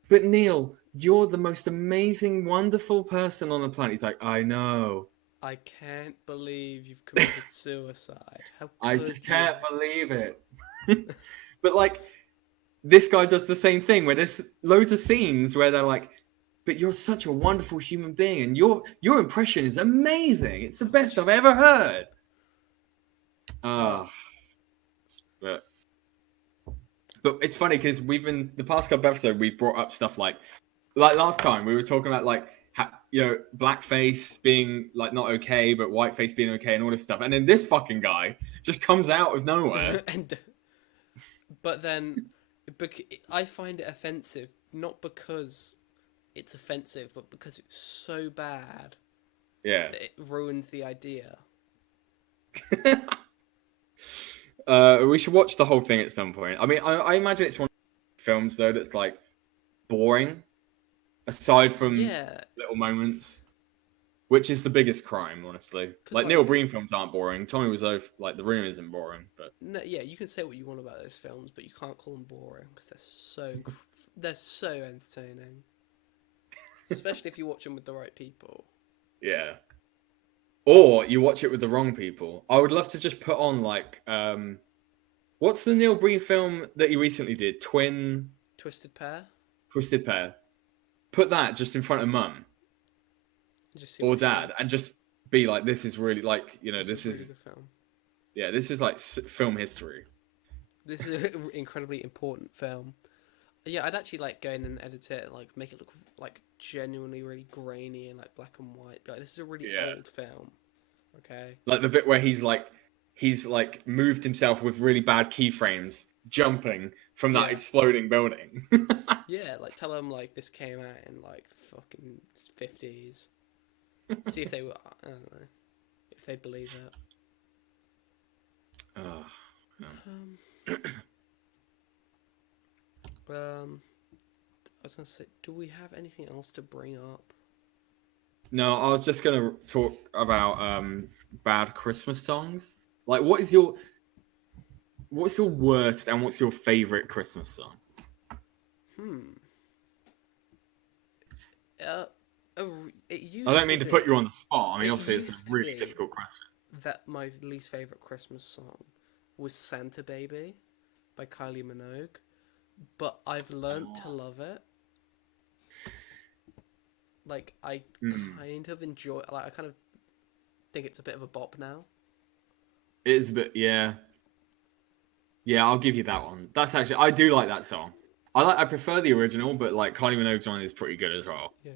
but Neil, you're the most amazing, wonderful person on the planet. He's like, I know. I can't believe you've committed suicide. How I could just you? can't believe it. But like, this guy does the same thing where there's loads of scenes where they're like, but you're such a wonderful human being and your impression is amazing. It's the best I've ever heard. But it's funny because we've been the past couple episodes we've brought up stuff like last time we were talking about like blackface being like not okay, but whiteface being okay, and all this stuff. And then this fucking guy just comes out of nowhere. But then, I find it offensive not because it's offensive, but because it's so bad. Yeah. That it ruins the idea. We should watch the whole thing at some point. I mean, I imagine it's one of those films though that's like boring, aside from little moments, which is the biggest crime, honestly. Like Neil Breen films aren't boring. Tommy Wiseau, like The Room, isn't boring, but No, yeah, you can say what you want about those films, but you can't call them boring because they're so entertaining. Especially if you watch them with the right people. yeah. Or you watch it with the wrong people. I would love to just put on like, what's the Neil Breen film that he recently did? Twisted Pair. Twisted Pair. Put that just in front of mum or dad, and just be like, "This is really like, this is the film. Yeah, this is like film history. This is an incredibly important film. Yeah, I'd actually like go in and edit it, and like make it look like genuinely really grainy and like black and white. Be like, this is a really old film. Okay. Like the bit where he's like moved himself with really bad keyframes, jumping from that exploding building. Yeah, like tell them like this came out in like fucking 50s. See if they were, I don't know, if they'd believe it. Oh. I was gonna say, do we have anything else to bring up? No, I was just gonna talk about bad Christmas songs. Like, what's your worst and what's your favorite Christmas song? I don't mean to put you on the spot. I mean, obviously, it's a really difficult question. That my least favorite Christmas song was "Santa Baby" by Kylie Minogue, but I've learned to love it. Like I kind of enjoy. Like I kind of think it's a bit of a bop now. It is a bit, yeah. Yeah, I'll give you that one. That's actually, I do like that song. I prefer the original, but like Kylie Minogue's one is pretty good as well. Yeah.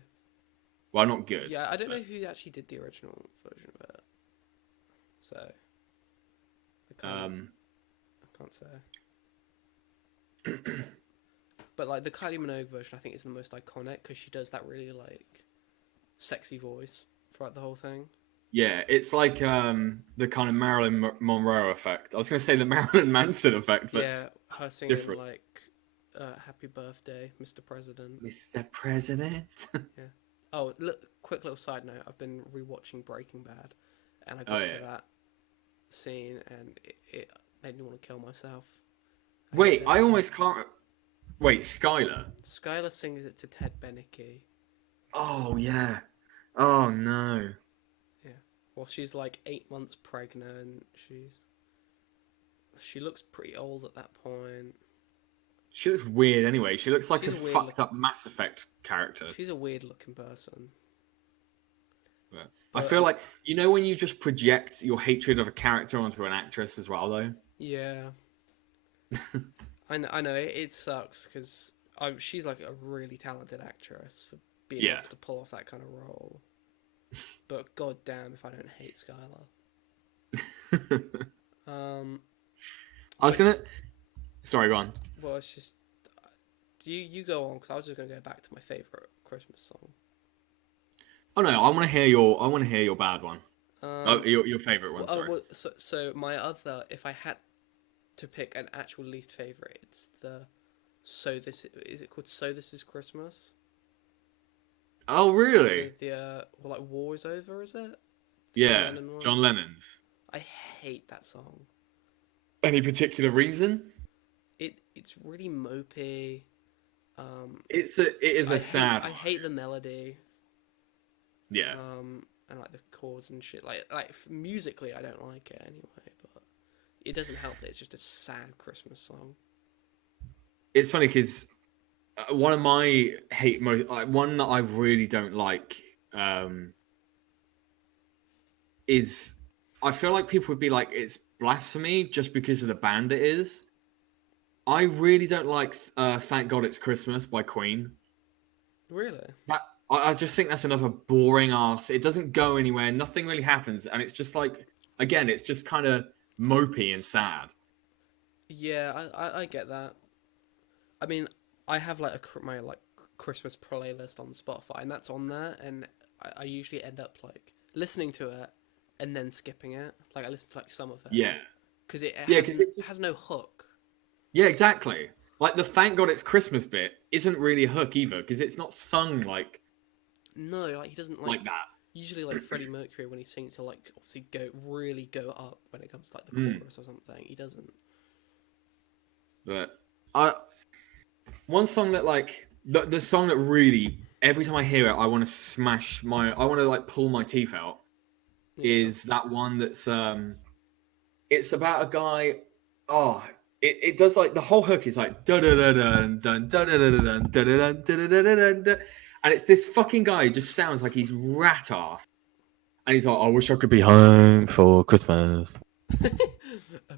Well, not good. Yeah, I don't know who actually did the original version of it. So. can't say. But like the Kylie Minogue version, I think is the most iconic because she does that really like sexy voice throughout the whole thing. Yeah, it's like the kind of Marilyn Monroe effect. I was going to say the Marilyn Manson effect, but Yeah, her singing different. like "Happy Birthday, Mr. President." Mr. President. Yeah. Oh, look, quick little side note. I've been rewatching Breaking Bad, and I got to that scene, and it made me want to kill myself. Wait, I almost can't. Wait, Skylar. Skylar sings it to Ted Beneke. Oh yeah. Oh no. Yeah. Well, she's like 8 months pregnant. She looks pretty old at that point. She looks weird anyway. She looks like She's a a weird fucked up Mass Effect character. She's a weird looking person. But I feel like, you know, when you just project your hatred of a character onto an actress as well, though? Yeah. I know it sucks because she's like a really talented actress for being able to pull off that kind of role. But goddamn, if I don't hate Skylar. I was gonna. Sorry, go on. Well, it's just you go on because I was just gonna go back to my favorite Christmas song. Oh no, I want to hear your bad one. Your favorite one. Sorry. So my other, if I had to pick an actual least favorite, it's is it called "So This Is Christmas"? Oh really? Like War Is Over, is it? Yeah, John Lennon's. I hate that song. Any particular reason? It's really mopey. It is a sad. I hate the melody. Yeah. And like the chords and shit. Like musically, I don't like it anyway. But it doesn't help that it's just a sad Christmas song. It's funny because one of my one that I really don't like is I feel like people would be like it's blasphemy just because of the band it is. I really don't like "Thank God It's Christmas" by Queen. Really? I just think that's another boring ass. It doesn't go anywhere. Nothing really happens, and it's just like again, it's just kind of mopey and sad. Yeah, I get that. I mean, I have like my like Christmas playlist on Spotify, and that's on there, and I usually end up like listening to it and then skipping it. Like I listen to like some of it. Yeah. Because it has no hook. Yeah, exactly. Like the "Thank God It's Christmas" bit isn't really a hook either because it's not sung like. No, like he doesn't like that. Usually, like Freddie Mercury, when he sings, he'll like obviously go up when it comes to like the chorus or something. He doesn't. But one song that like the song that really every time I hear it, I want to like pull my teeth out. Yeah. Is that one that's it's about a guy. Oh, it does like the whole hook is like da da da dun dun da da da dun da da da da da. And it's this fucking guy who just sounds like he's rat ass. And he's like, I wish I could be home for Christmas. I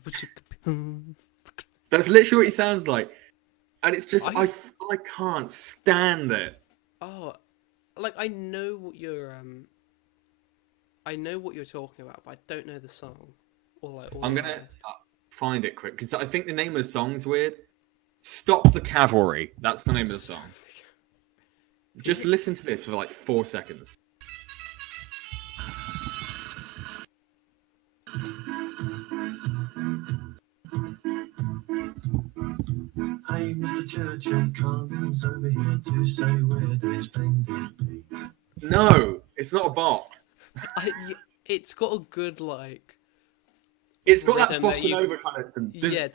wish I could be home. That's literally what he sounds like. And it's just, I can't stand it. Oh, like I know what you're talking about, but I don't know the song. I'm going to find it quick, because I think the name of the song's weird. Stop the Cavalry. That's the name of the song. Just listen to this for like 4 seconds. Hey, Mr. Churchill comes over here to say we're doing splendidly. No, it's not a bop. It's got a good like. It's got that bossa nova kind of. Yeah.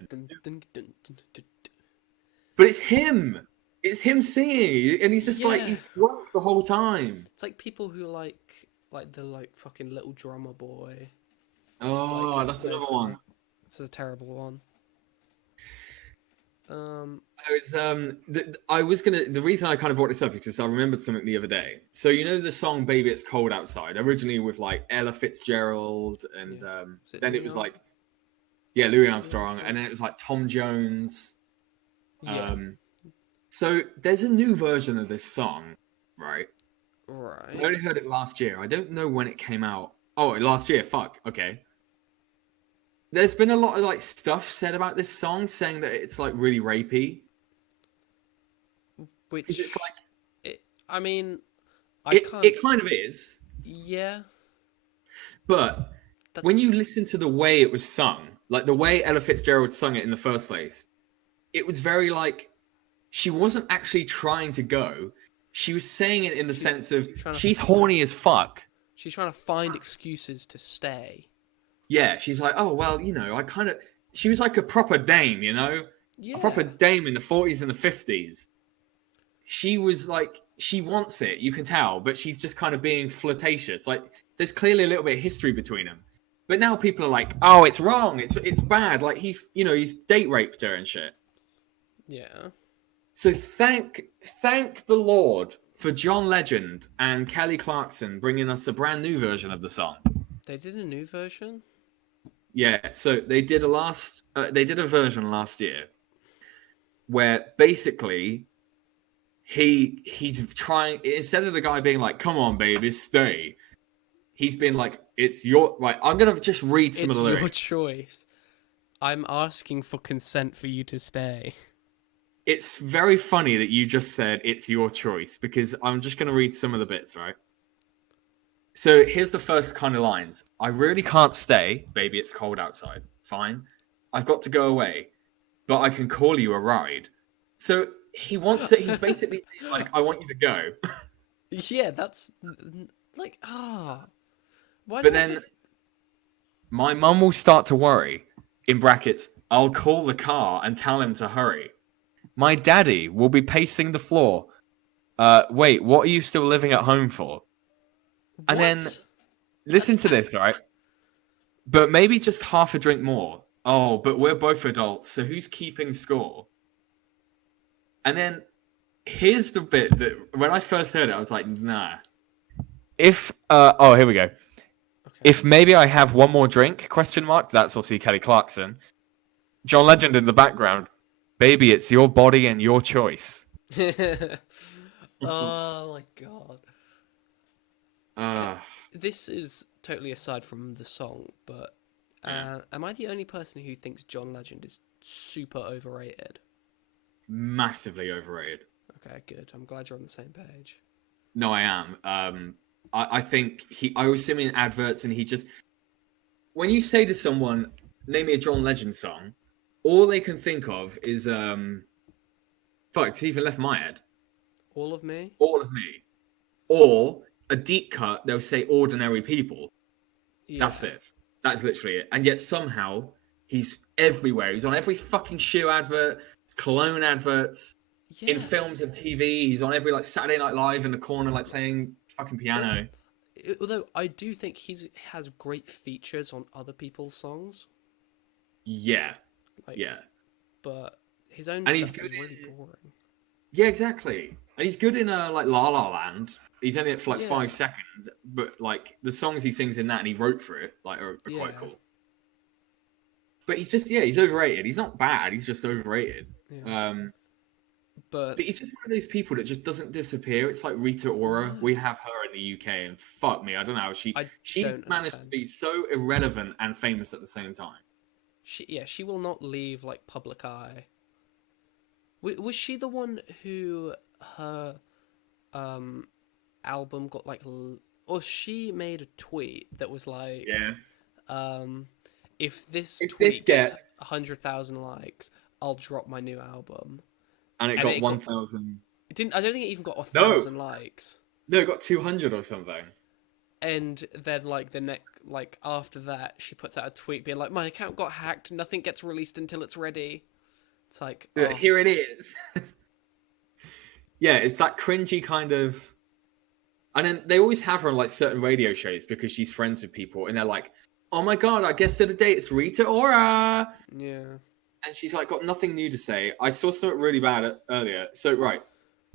But it's him. It's him singing, and he's just like he's drunk the whole time. It's like people who like the like fucking Little Drummer Boy. Oh, like, that's another one. This is a terrible one. I was gonna. The reason I kind of brought this up is because I remembered something the other day. So you know the song "Baby It's Cold Outside" originally with like Ella Fitzgerald, and then it was like, Louis Armstrong, and then it was like Tom Jones. Yeah. So there's a new version of this song, right? Right. I only heard it last year. I don't know when it came out. Oh, last year. Fuck. Okay. there's been a lot of like stuff said about this song, saying that it's like really rapey. Which It's like I mean, it kind of is, Yeah, but that's when you listen to the way it was sung, like the way Ella Fitzgerald sung it in the first place, it was very like she wasn't actually trying to go. She was saying it in the sense of she's horny as fuck. She's trying to find excuses to stay. Yeah, she's like, oh well, you know, she was like a proper dame, you know, Yeah. a proper dame in the 40s and the 50s. She was like, she wants it, you can tell, but she's just kind of being flirtatious. Like, there's clearly a little bit of history between them. But now people are like, oh, it's wrong, it's bad. Like, he's date raped her and shit. Yeah. So thank the Lord for John Legend and Kelly Clarkson bringing us a brand new version of the song. They did a new version? Yeah, so they did a version last year where basically he's trying, instead of the guy being like, come on baby, stay, he's been like, it's your right. I'm gonna just read some of the lyrics. It's your choice. I'm asking for consent for you to stay. It's very funny that you just said it's your choice, because I'm just gonna read some of the bits, right? So here's the first kind of lines. I really can't stay, baby, it's cold outside. Fine. I've got to go away, but I can call you a ride. So he's basically like, I want you to go. Yeah, that's like, Why But then my mum will start to worry, in brackets, I'll call the car and tell him to hurry. My daddy will be pacing the floor. Wait, what are you still living at home for? And then, listen to this, right? But maybe just half a drink more. Oh, but we're both adults, so who's keeping score? And then, here's the bit that, when I first heard it, I was like, nah. Here we go. Okay. If maybe I have one more drink, ? That's obviously Kelly Clarkson. John Legend in the background. Baby, it's your body and your choice. Oh my god. This is totally aside from the song, but am I the only person who thinks John Legend is super overrated? Massively overrated. Okay, good. I'm glad you're on the same page. No, I am. I think I always see him in adverts, and he just, when you say to someone, name me a John Legend song, all they can think of is it's even left my head. All of Me? All of Me. Or a deep cut, they'll say Ordinary People. Yeah. That's it. That's literally it. And yet somehow he's everywhere. He's on every fucking shoe advert, cologne adverts, in films and TV. He's on every like Saturday Night Live in the corner, like playing fucking piano. Although I do think he has great features on other people's songs. Yeah. But his own and stuff is really boring. Yeah, exactly. And he's good in like La La Land. He's only in it for like 5 seconds, but like the songs he sings in that and he wrote for it, like are quite cool. But he's just he's overrated. He's not bad. He's just overrated. Yeah. But he's just one of those people that just doesn't disappear. It's like Rita Ora. We have her in the UK, and fuck me, I don't know how she managed to be so irrelevant and famous at the same time. She will not leave like public eye. Was she the one who her album got like, or she made a tweet that was like, if this tweet gets 100,000 likes, I'll drop my new album. And it got 1,000. It didn't. I don't think it even got 1,000 likes. No, it got 200 or something. And then after that, she puts out a tweet being like, "My account got hacked. Nothing gets released until it's ready." It's like, here it is. Yeah, it's that cringy kind of. And then they always have her on like certain radio shows because she's friends with people, and they're like, "Oh my god, I guess today it's Rita Ora." Yeah. And she's like got nothing new to say. I saw something really bad earlier. So right,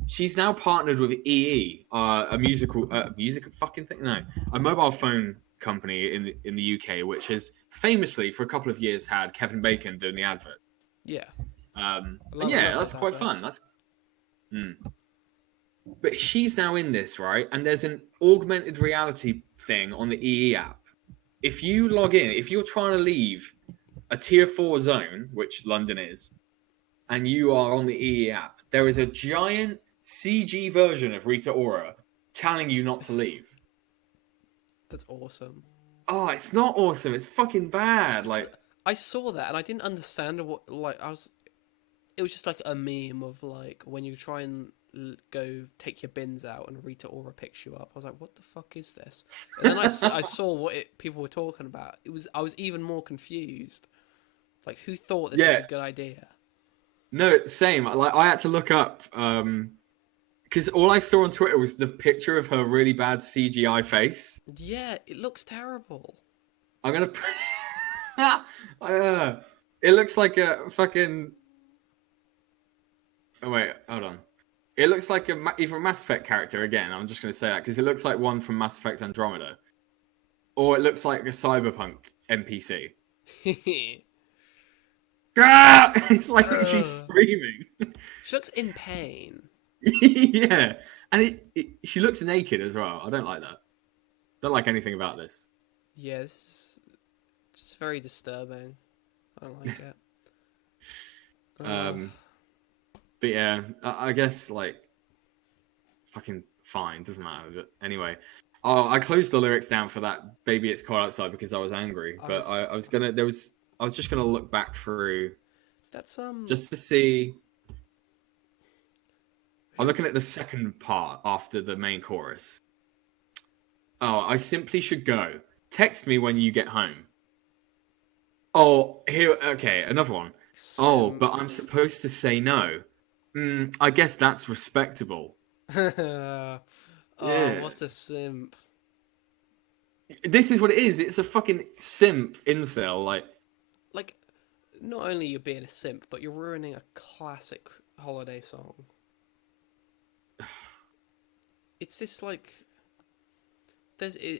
she's now partnered with EE, a musical fucking thing. No, a mobile phone company in the UK, which has famously for a couple of years had Kevin Bacon doing the advert. Yeah. That's quite fun. That's. But she's now in this, right? And there's an augmented reality thing on the EE app. If you log in, if you're trying to leave a tier 4 zone, which London is, and you are on the EE app, there is a giant CG version of Rita Ora telling you not to leave. That's awesome. Oh, it's not awesome. It's fucking bad. Like, I saw that and I didn't understand what, like, it was just like a meme of like when you try and go take your bins out and Rita Ora picks you up. I was like, what the fuck is this? And then I saw what people were talking about. I was even more confused. Like, who thought this was a good idea? No, same. Like, I had to look up because all I saw on Twitter was the picture of her really bad CGI face. Yeah, it looks terrible. I'm gonna. It looks like a fucking. Oh wait, hold on. It looks like either a Mass Effect character again. I'm just gonna say that because it looks like one from Mass Effect Andromeda, or it looks like a Cyberpunk NPC. Ah! It's like she's screaming. She looks in pain. Yeah, and she looks naked as well. I don't like that. Don't like anything about this. Yeah, it's just very disturbing. I don't like it. But yeah, I guess like fucking fine, doesn't matter. But anyway, I closed the lyrics down for that "Baby It's Cold Outside" because I was angry. But I was just gonna look back through. That's just to see. I'm looking at the second part after the main chorus. Oh, I simply should go. Text me when you get home. Oh, here. Okay, another one. Oh, but I'm supposed to say no. I guess that's respectable. Oh, yeah. What a simp. This is what it is. It's a fucking simp incel. Like, not only you're being a simp, but you're ruining a classic holiday song. It's this, like...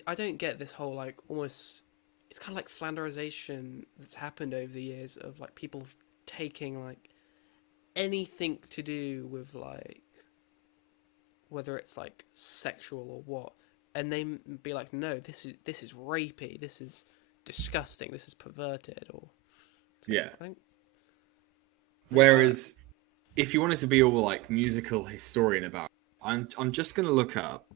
I don't get this whole, like, almost... It's kind of like Flanderization that's happened over the years of, like, people taking, like, anything to do with, like, whether it's, like, sexual or what, and they be like, no, this is rapey, this is disgusting, this is perverted, or... Yeah. Whereas, if you wanted to be all, like, musical historian about it, I'm just going to look up...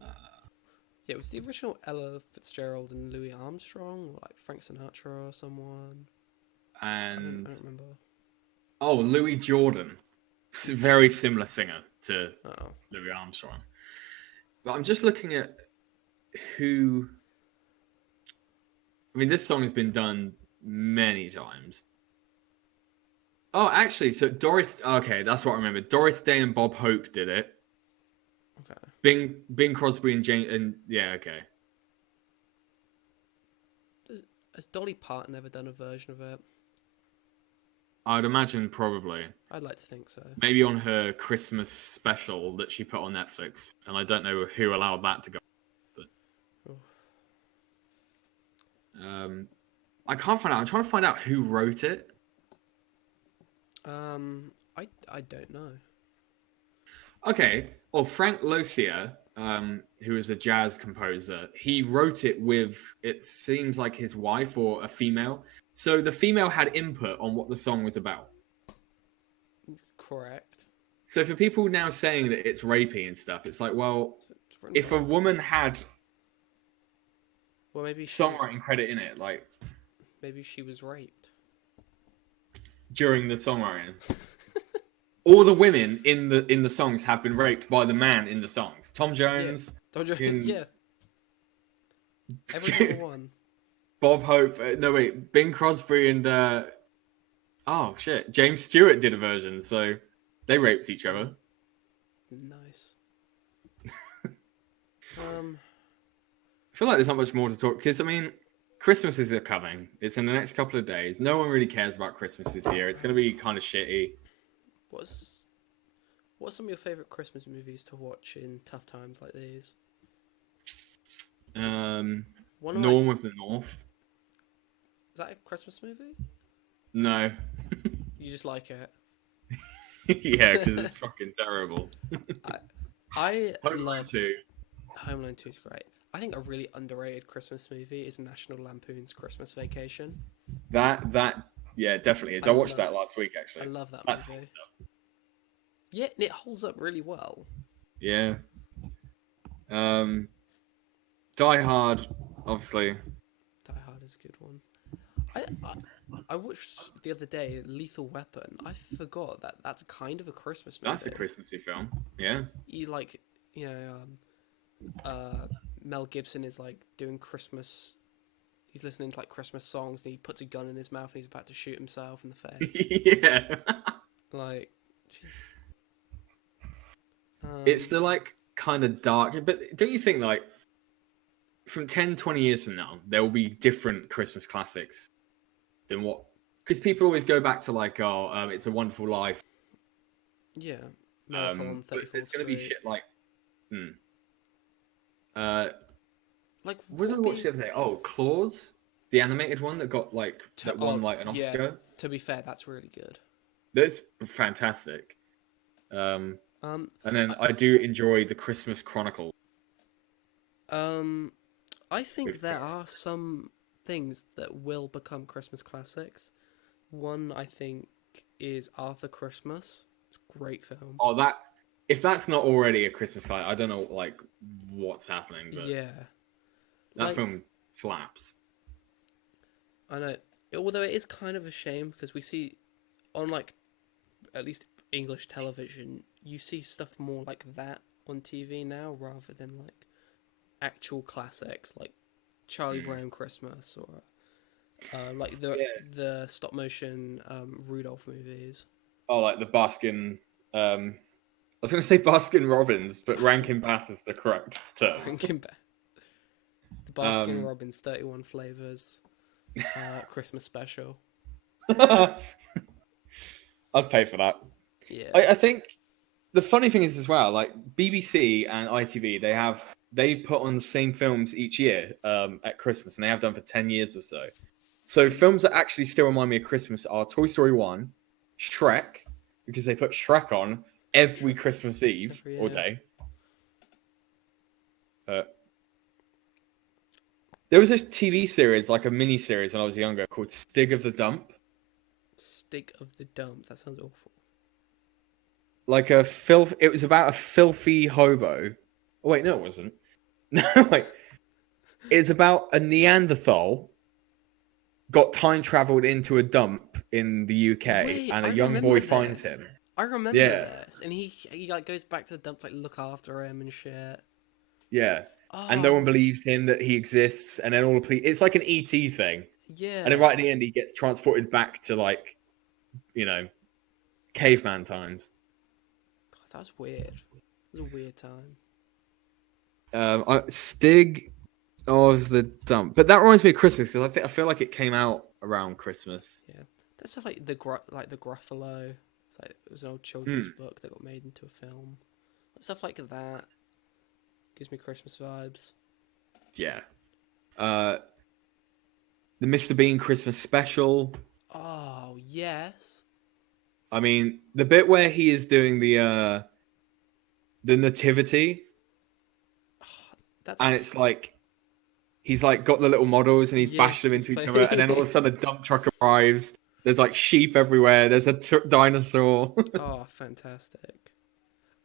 Yeah, it was the original Ella Fitzgerald and Louis Armstrong, or like Frank Sinatra or someone. And I don't remember. Oh, Louis Jordan, very similar singer to Louis Armstrong. But I'm just looking at who. I mean, this song has been done many times. Oh, actually, so Doris. Okay, that's what I remember. Doris Day and Bob Hope did it. Okay. Bing Crosby and Jane, and yeah, okay. Has Dolly Parton ever done a version of it? I'd imagine probably. I'd like to think so. Maybe on her Christmas special that she put on Netflix, and I don't know who allowed that to go. But I can't find out. I'm trying to find out who wrote it. I don't know. Okay. Well, Frank Lozier, who is a jazz composer, he wrote it with, it seems like his wife or a female. So the female had input on what the song was about. Correct. So for people now saying that it's rapey and stuff, it's like, well, if a woman had maybe songwriting credit in it, like... Maybe she was raped. During the songwriting. All the women in the songs have been raped by the man in the songs. Tom Jones. Yeah. Tom Jones, yeah. Every single one. Bob Hope. No, wait. Bing Crosby and... oh, shit. James Stewart did a version, so they raped each other. Nice. I feel like there's not much more to talk... Because, I mean, Christmas is coming. It's in the next couple of days. No one really cares about Christmas this year. It's going to be kind of shitty. What's some of your favourite Christmas movies to watch in tough times like these? Norm of the North. Is that a Christmas movie? No. You just like it? Yeah, because it's fucking terrible. I Home Alone 2. Home Alone 2 is great. I think a really underrated Christmas movie is National Lampoon's Christmas Vacation. Yeah, definitely is. I I watched love- that last week I actually. love that That movie. holds up. Yeah, and it holds up really well. Yeah. Die Hard, obviously. Die Hard is a good one. I watched the other day Lethal Weapon. I forgot that that's kind of a Christmas movie. That's a Christmassy film. Yeah. You like, you know, Mel Gibson is like doing Christmas. He's listening to like Christmas songs, and he puts a gun in his mouth, and he's about to shoot himself in the face. Yeah. Like, It's the like kind of dark, but don't you think like from 10, 20 years from now, there will be different Christmas classics than what? Because people always go back to like, It's a Wonderful Life. yeah, Miracle on But 34th it's gonna be Street. shit like, Like, what did I watch the other day? Oh, Claws, the animated one that got like that won like an yeah. Oscar. To be fair, that's really good. That's fantastic. And then I do enjoy the Christmas Chronicle. I think Good there choice. are some things that will become Christmas classics. One I think is Arthur Christmas. It's a great film. Oh, if that's not already a Christmas classic, I don't know like what's happening. But Yeah, that like, film slaps. I know. Although it is kind of a shame because we see on like at least English television, you see stuff more like that on TV now rather than like actual classics like Charlie Brown Christmas or like the stop motion Rudolph movies. Oh, like the Baskin. I was going to say Baskin Robbins, but Rankin Bass is the correct term. The Baskin Robbins 31 flavors Christmas special. I'd pay for that. Yeah. I think the funny thing is as well, like BBC and ITV, they put on the same films each year at Christmas, and they have done for 10 years or so. So films that actually still remind me of Christmas are Toy Story 1, Shrek, because they put Shrek on every Christmas Eve or day. There was a TV series, like a mini series when I was younger, called Stig of the Dump. Stig of the Dump. That sounds awful. Like it was about a filthy hobo. Oh wait, no, it wasn't. No, wait. It's about a Neanderthal got time traveled into a dump in the UK, and a young boy finds him. I remember this, and he like goes back to the dump to like look after him and shit. Yeah, Oh, and no one believes him that he exists, and then all the police. It's like an ET thing. yeah. And then right at the end, he gets transported back to like, caveman times. God, that was weird. It was a weird time. Stig of the Dump, but that reminds me of Christmas because I feel like it came out around Christmas. Yeah, there's stuff like the Gruffalo. It's like it was an old children's book that got made into a film. Stuff like that gives me Christmas vibes. Yeah. The Mr. Bean Christmas special. Oh yes. I mean, the bit where he is doing the nativity, and it's like he's like got the little models and he's bashing them into each other, and then all of a sudden a dump truck arrives. There's like sheep everywhere. There's a dinosaur. Oh, fantastic!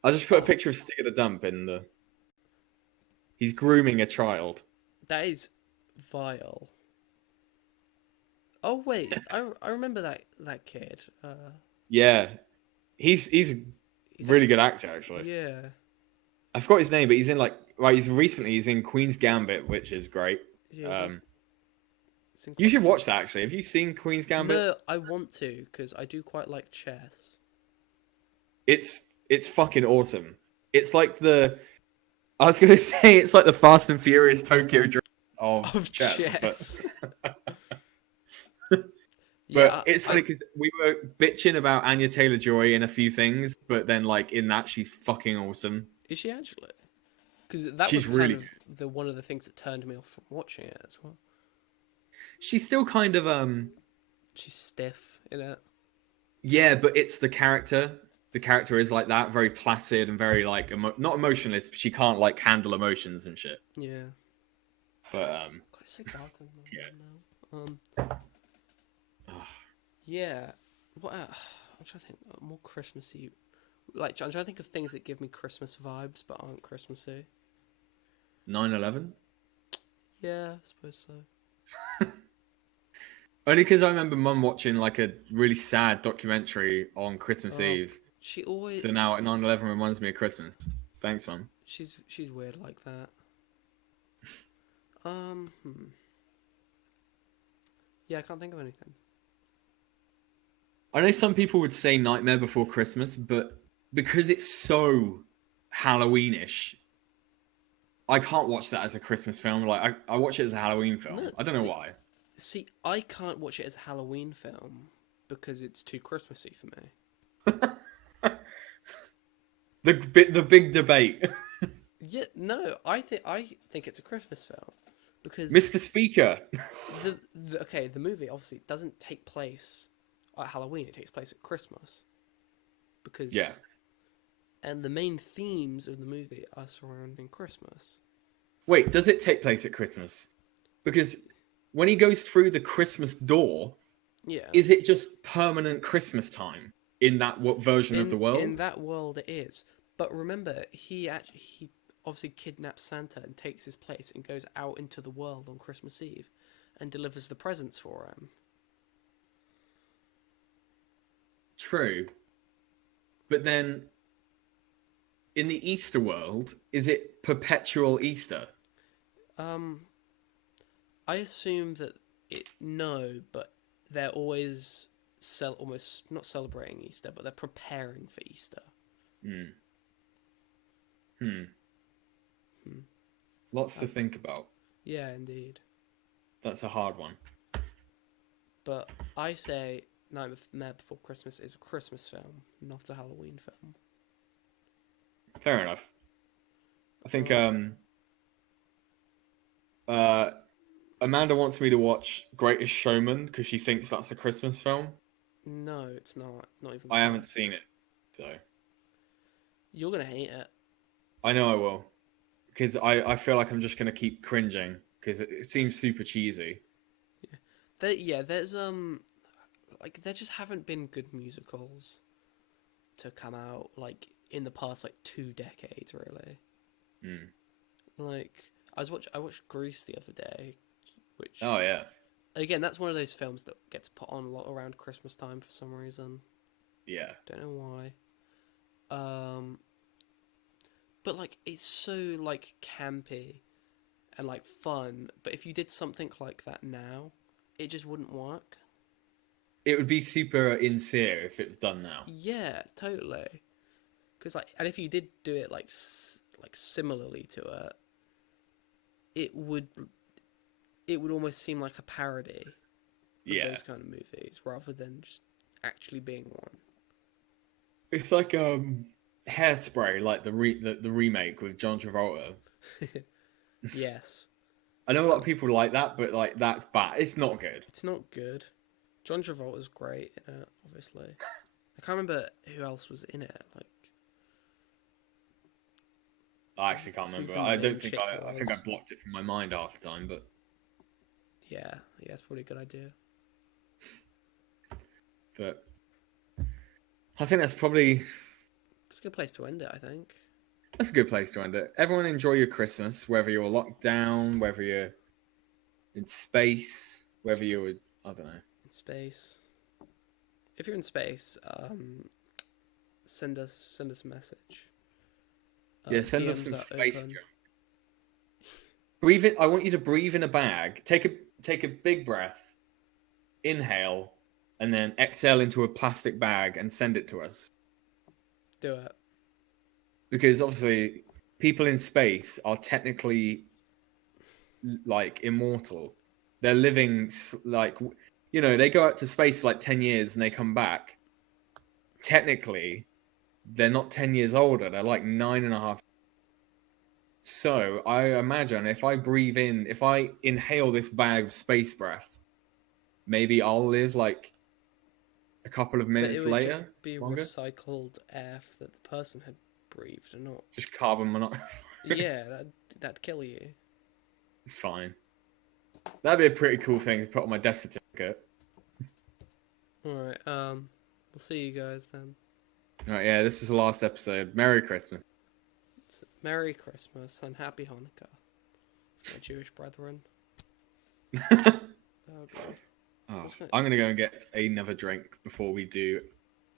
I just put a picture of Stig at the dump in the. He's grooming a child. That is vile. Oh wait, I remember that kid. Yeah, he's a really good actor actually. Yeah. I forgot his name, but he's in he's in Queen's Gambit, which is great. Yeah, you should watch that actually. Have you seen Queen's Gambit? No, I want to because I do quite like chess. It's fucking awesome. It's like I was gonna say it's like the Fast and Furious Tokyo Drift of chess. But it's funny because we were bitching about Anya Taylor-Joy in a few things, but then like in that she's fucking awesome. Is she actually? Because that she's was really kind of one of the things that turned me off from watching it as well. She's still kind of she's stiff in it. Yeah, but it's the character. The character is like that, very placid and very like not emotionless. But she can't like handle emotions and shit. Yeah. But God, it's so dark on the yeah. now. Yeah. What? I'm trying to think. More Christmassy. Like I'm trying to think of things that give me Christmas vibes but aren't Christmassy. 9/11. Yeah, I suppose so. Only because I remember Mum watching like a really sad documentary on Christmas Oh, Eve. she always. So now 9/11 reminds me of Christmas. Thanks, Mum. She's weird like that. Yeah, I can't think of anything. I know some people would say Nightmare Before Christmas, but because it's so Halloweenish, I can't watch that as a Christmas film. Like I watch it as a Halloween film. No, I don't know why. See, I can't watch it as a Halloween film because it's too Christmassy for me. The big debate. Yeah, no, I think it's a Christmas film because Mr. Speaker. the movie obviously doesn't take place at Halloween. It takes place at Christmas because Yeah. and the main themes of the movie are surrounding Christmas. Wait, does it take place at Christmas? Because when he goes through the Christmas door, Yeah, is it just permanent Christmas time in that version of the world? In that world, it is. But remember, he obviously kidnaps Santa and takes his place and goes out into the world on Christmas Eve and delivers the presents for him. True. But then in the Easter world, is it perpetual Easter? I assume that but they're always almost not celebrating Easter, but they're preparing for Easter. Lots to think about. Yeah, indeed. That's a hard one. But I say Nightmare Before Christmas is a Christmas film, not a Halloween film. Fair enough. I think Amanda wants me to watch Greatest Showman because she thinks that's a Christmas film. No, it's not. Not even. I haven't seen it, so You're gonna hate it. I know I will. Because I feel like I'm just gonna keep cringing because it seems super cheesy. There's like there just haven't been good musicals to come out like in the past like 2 decades really. Like I watched Grease the other day, which Oh yeah. again that's one of those films that gets put on a lot around Christmas time for some reason. Yeah. Don't know why. But like it's so like campy and like fun, but if you did something like that now, it just wouldn't work. It would be super insincere if it was done now. Yeah, totally. Because like, and if you did do it like similarly to it, it would almost seem like a parody of those kind of movies rather than just actually being one. It's like Hairspray, like the remake with John Travolta. Yes. I know a lot of people like that, but like that's bad. It's not good. It's not good. John Travolta's great in it, obviously. I can't remember who else was in it. Like, I actually can't remember. the I don't main think chick I think I was. blocked it from my mind half the time, but yeah, it's probably a good idea. I think that's probably It's a good place to end it, I think. that's a good place to end it. Everyone enjoy your Christmas, whether you're locked down, whether you're in space, whether you're I don't know. In space. If you're in space, send us a message. Yeah, send us DMs some are space open. junk. Breathe it. I want you to breathe in a bag. Take a big breath, inhale, and then exhale into a plastic bag and send it to us. Do it. Because obviously, people in space are technically like immortal. They're living like they go out to space for like 10 years and they come back. Technically, they're not 10 years older. They're like 9.5. So I imagine if I inhale this bag of space breath, maybe I'll live like a couple of But minutes it would later. just be longer. recycled air that the person had breathed, and not. Just carbon monoxide. Yeah, that'd kill you. It's fine. That'd be a pretty cool thing to put on my death certificate. Alright, we'll see you guys then. All right, yeah, this was the last episode. Merry Christmas. Merry Christmas and Happy Hanukkah, my Jewish brethren. Oh, Oh god. I'm gonna go and get another drink before we do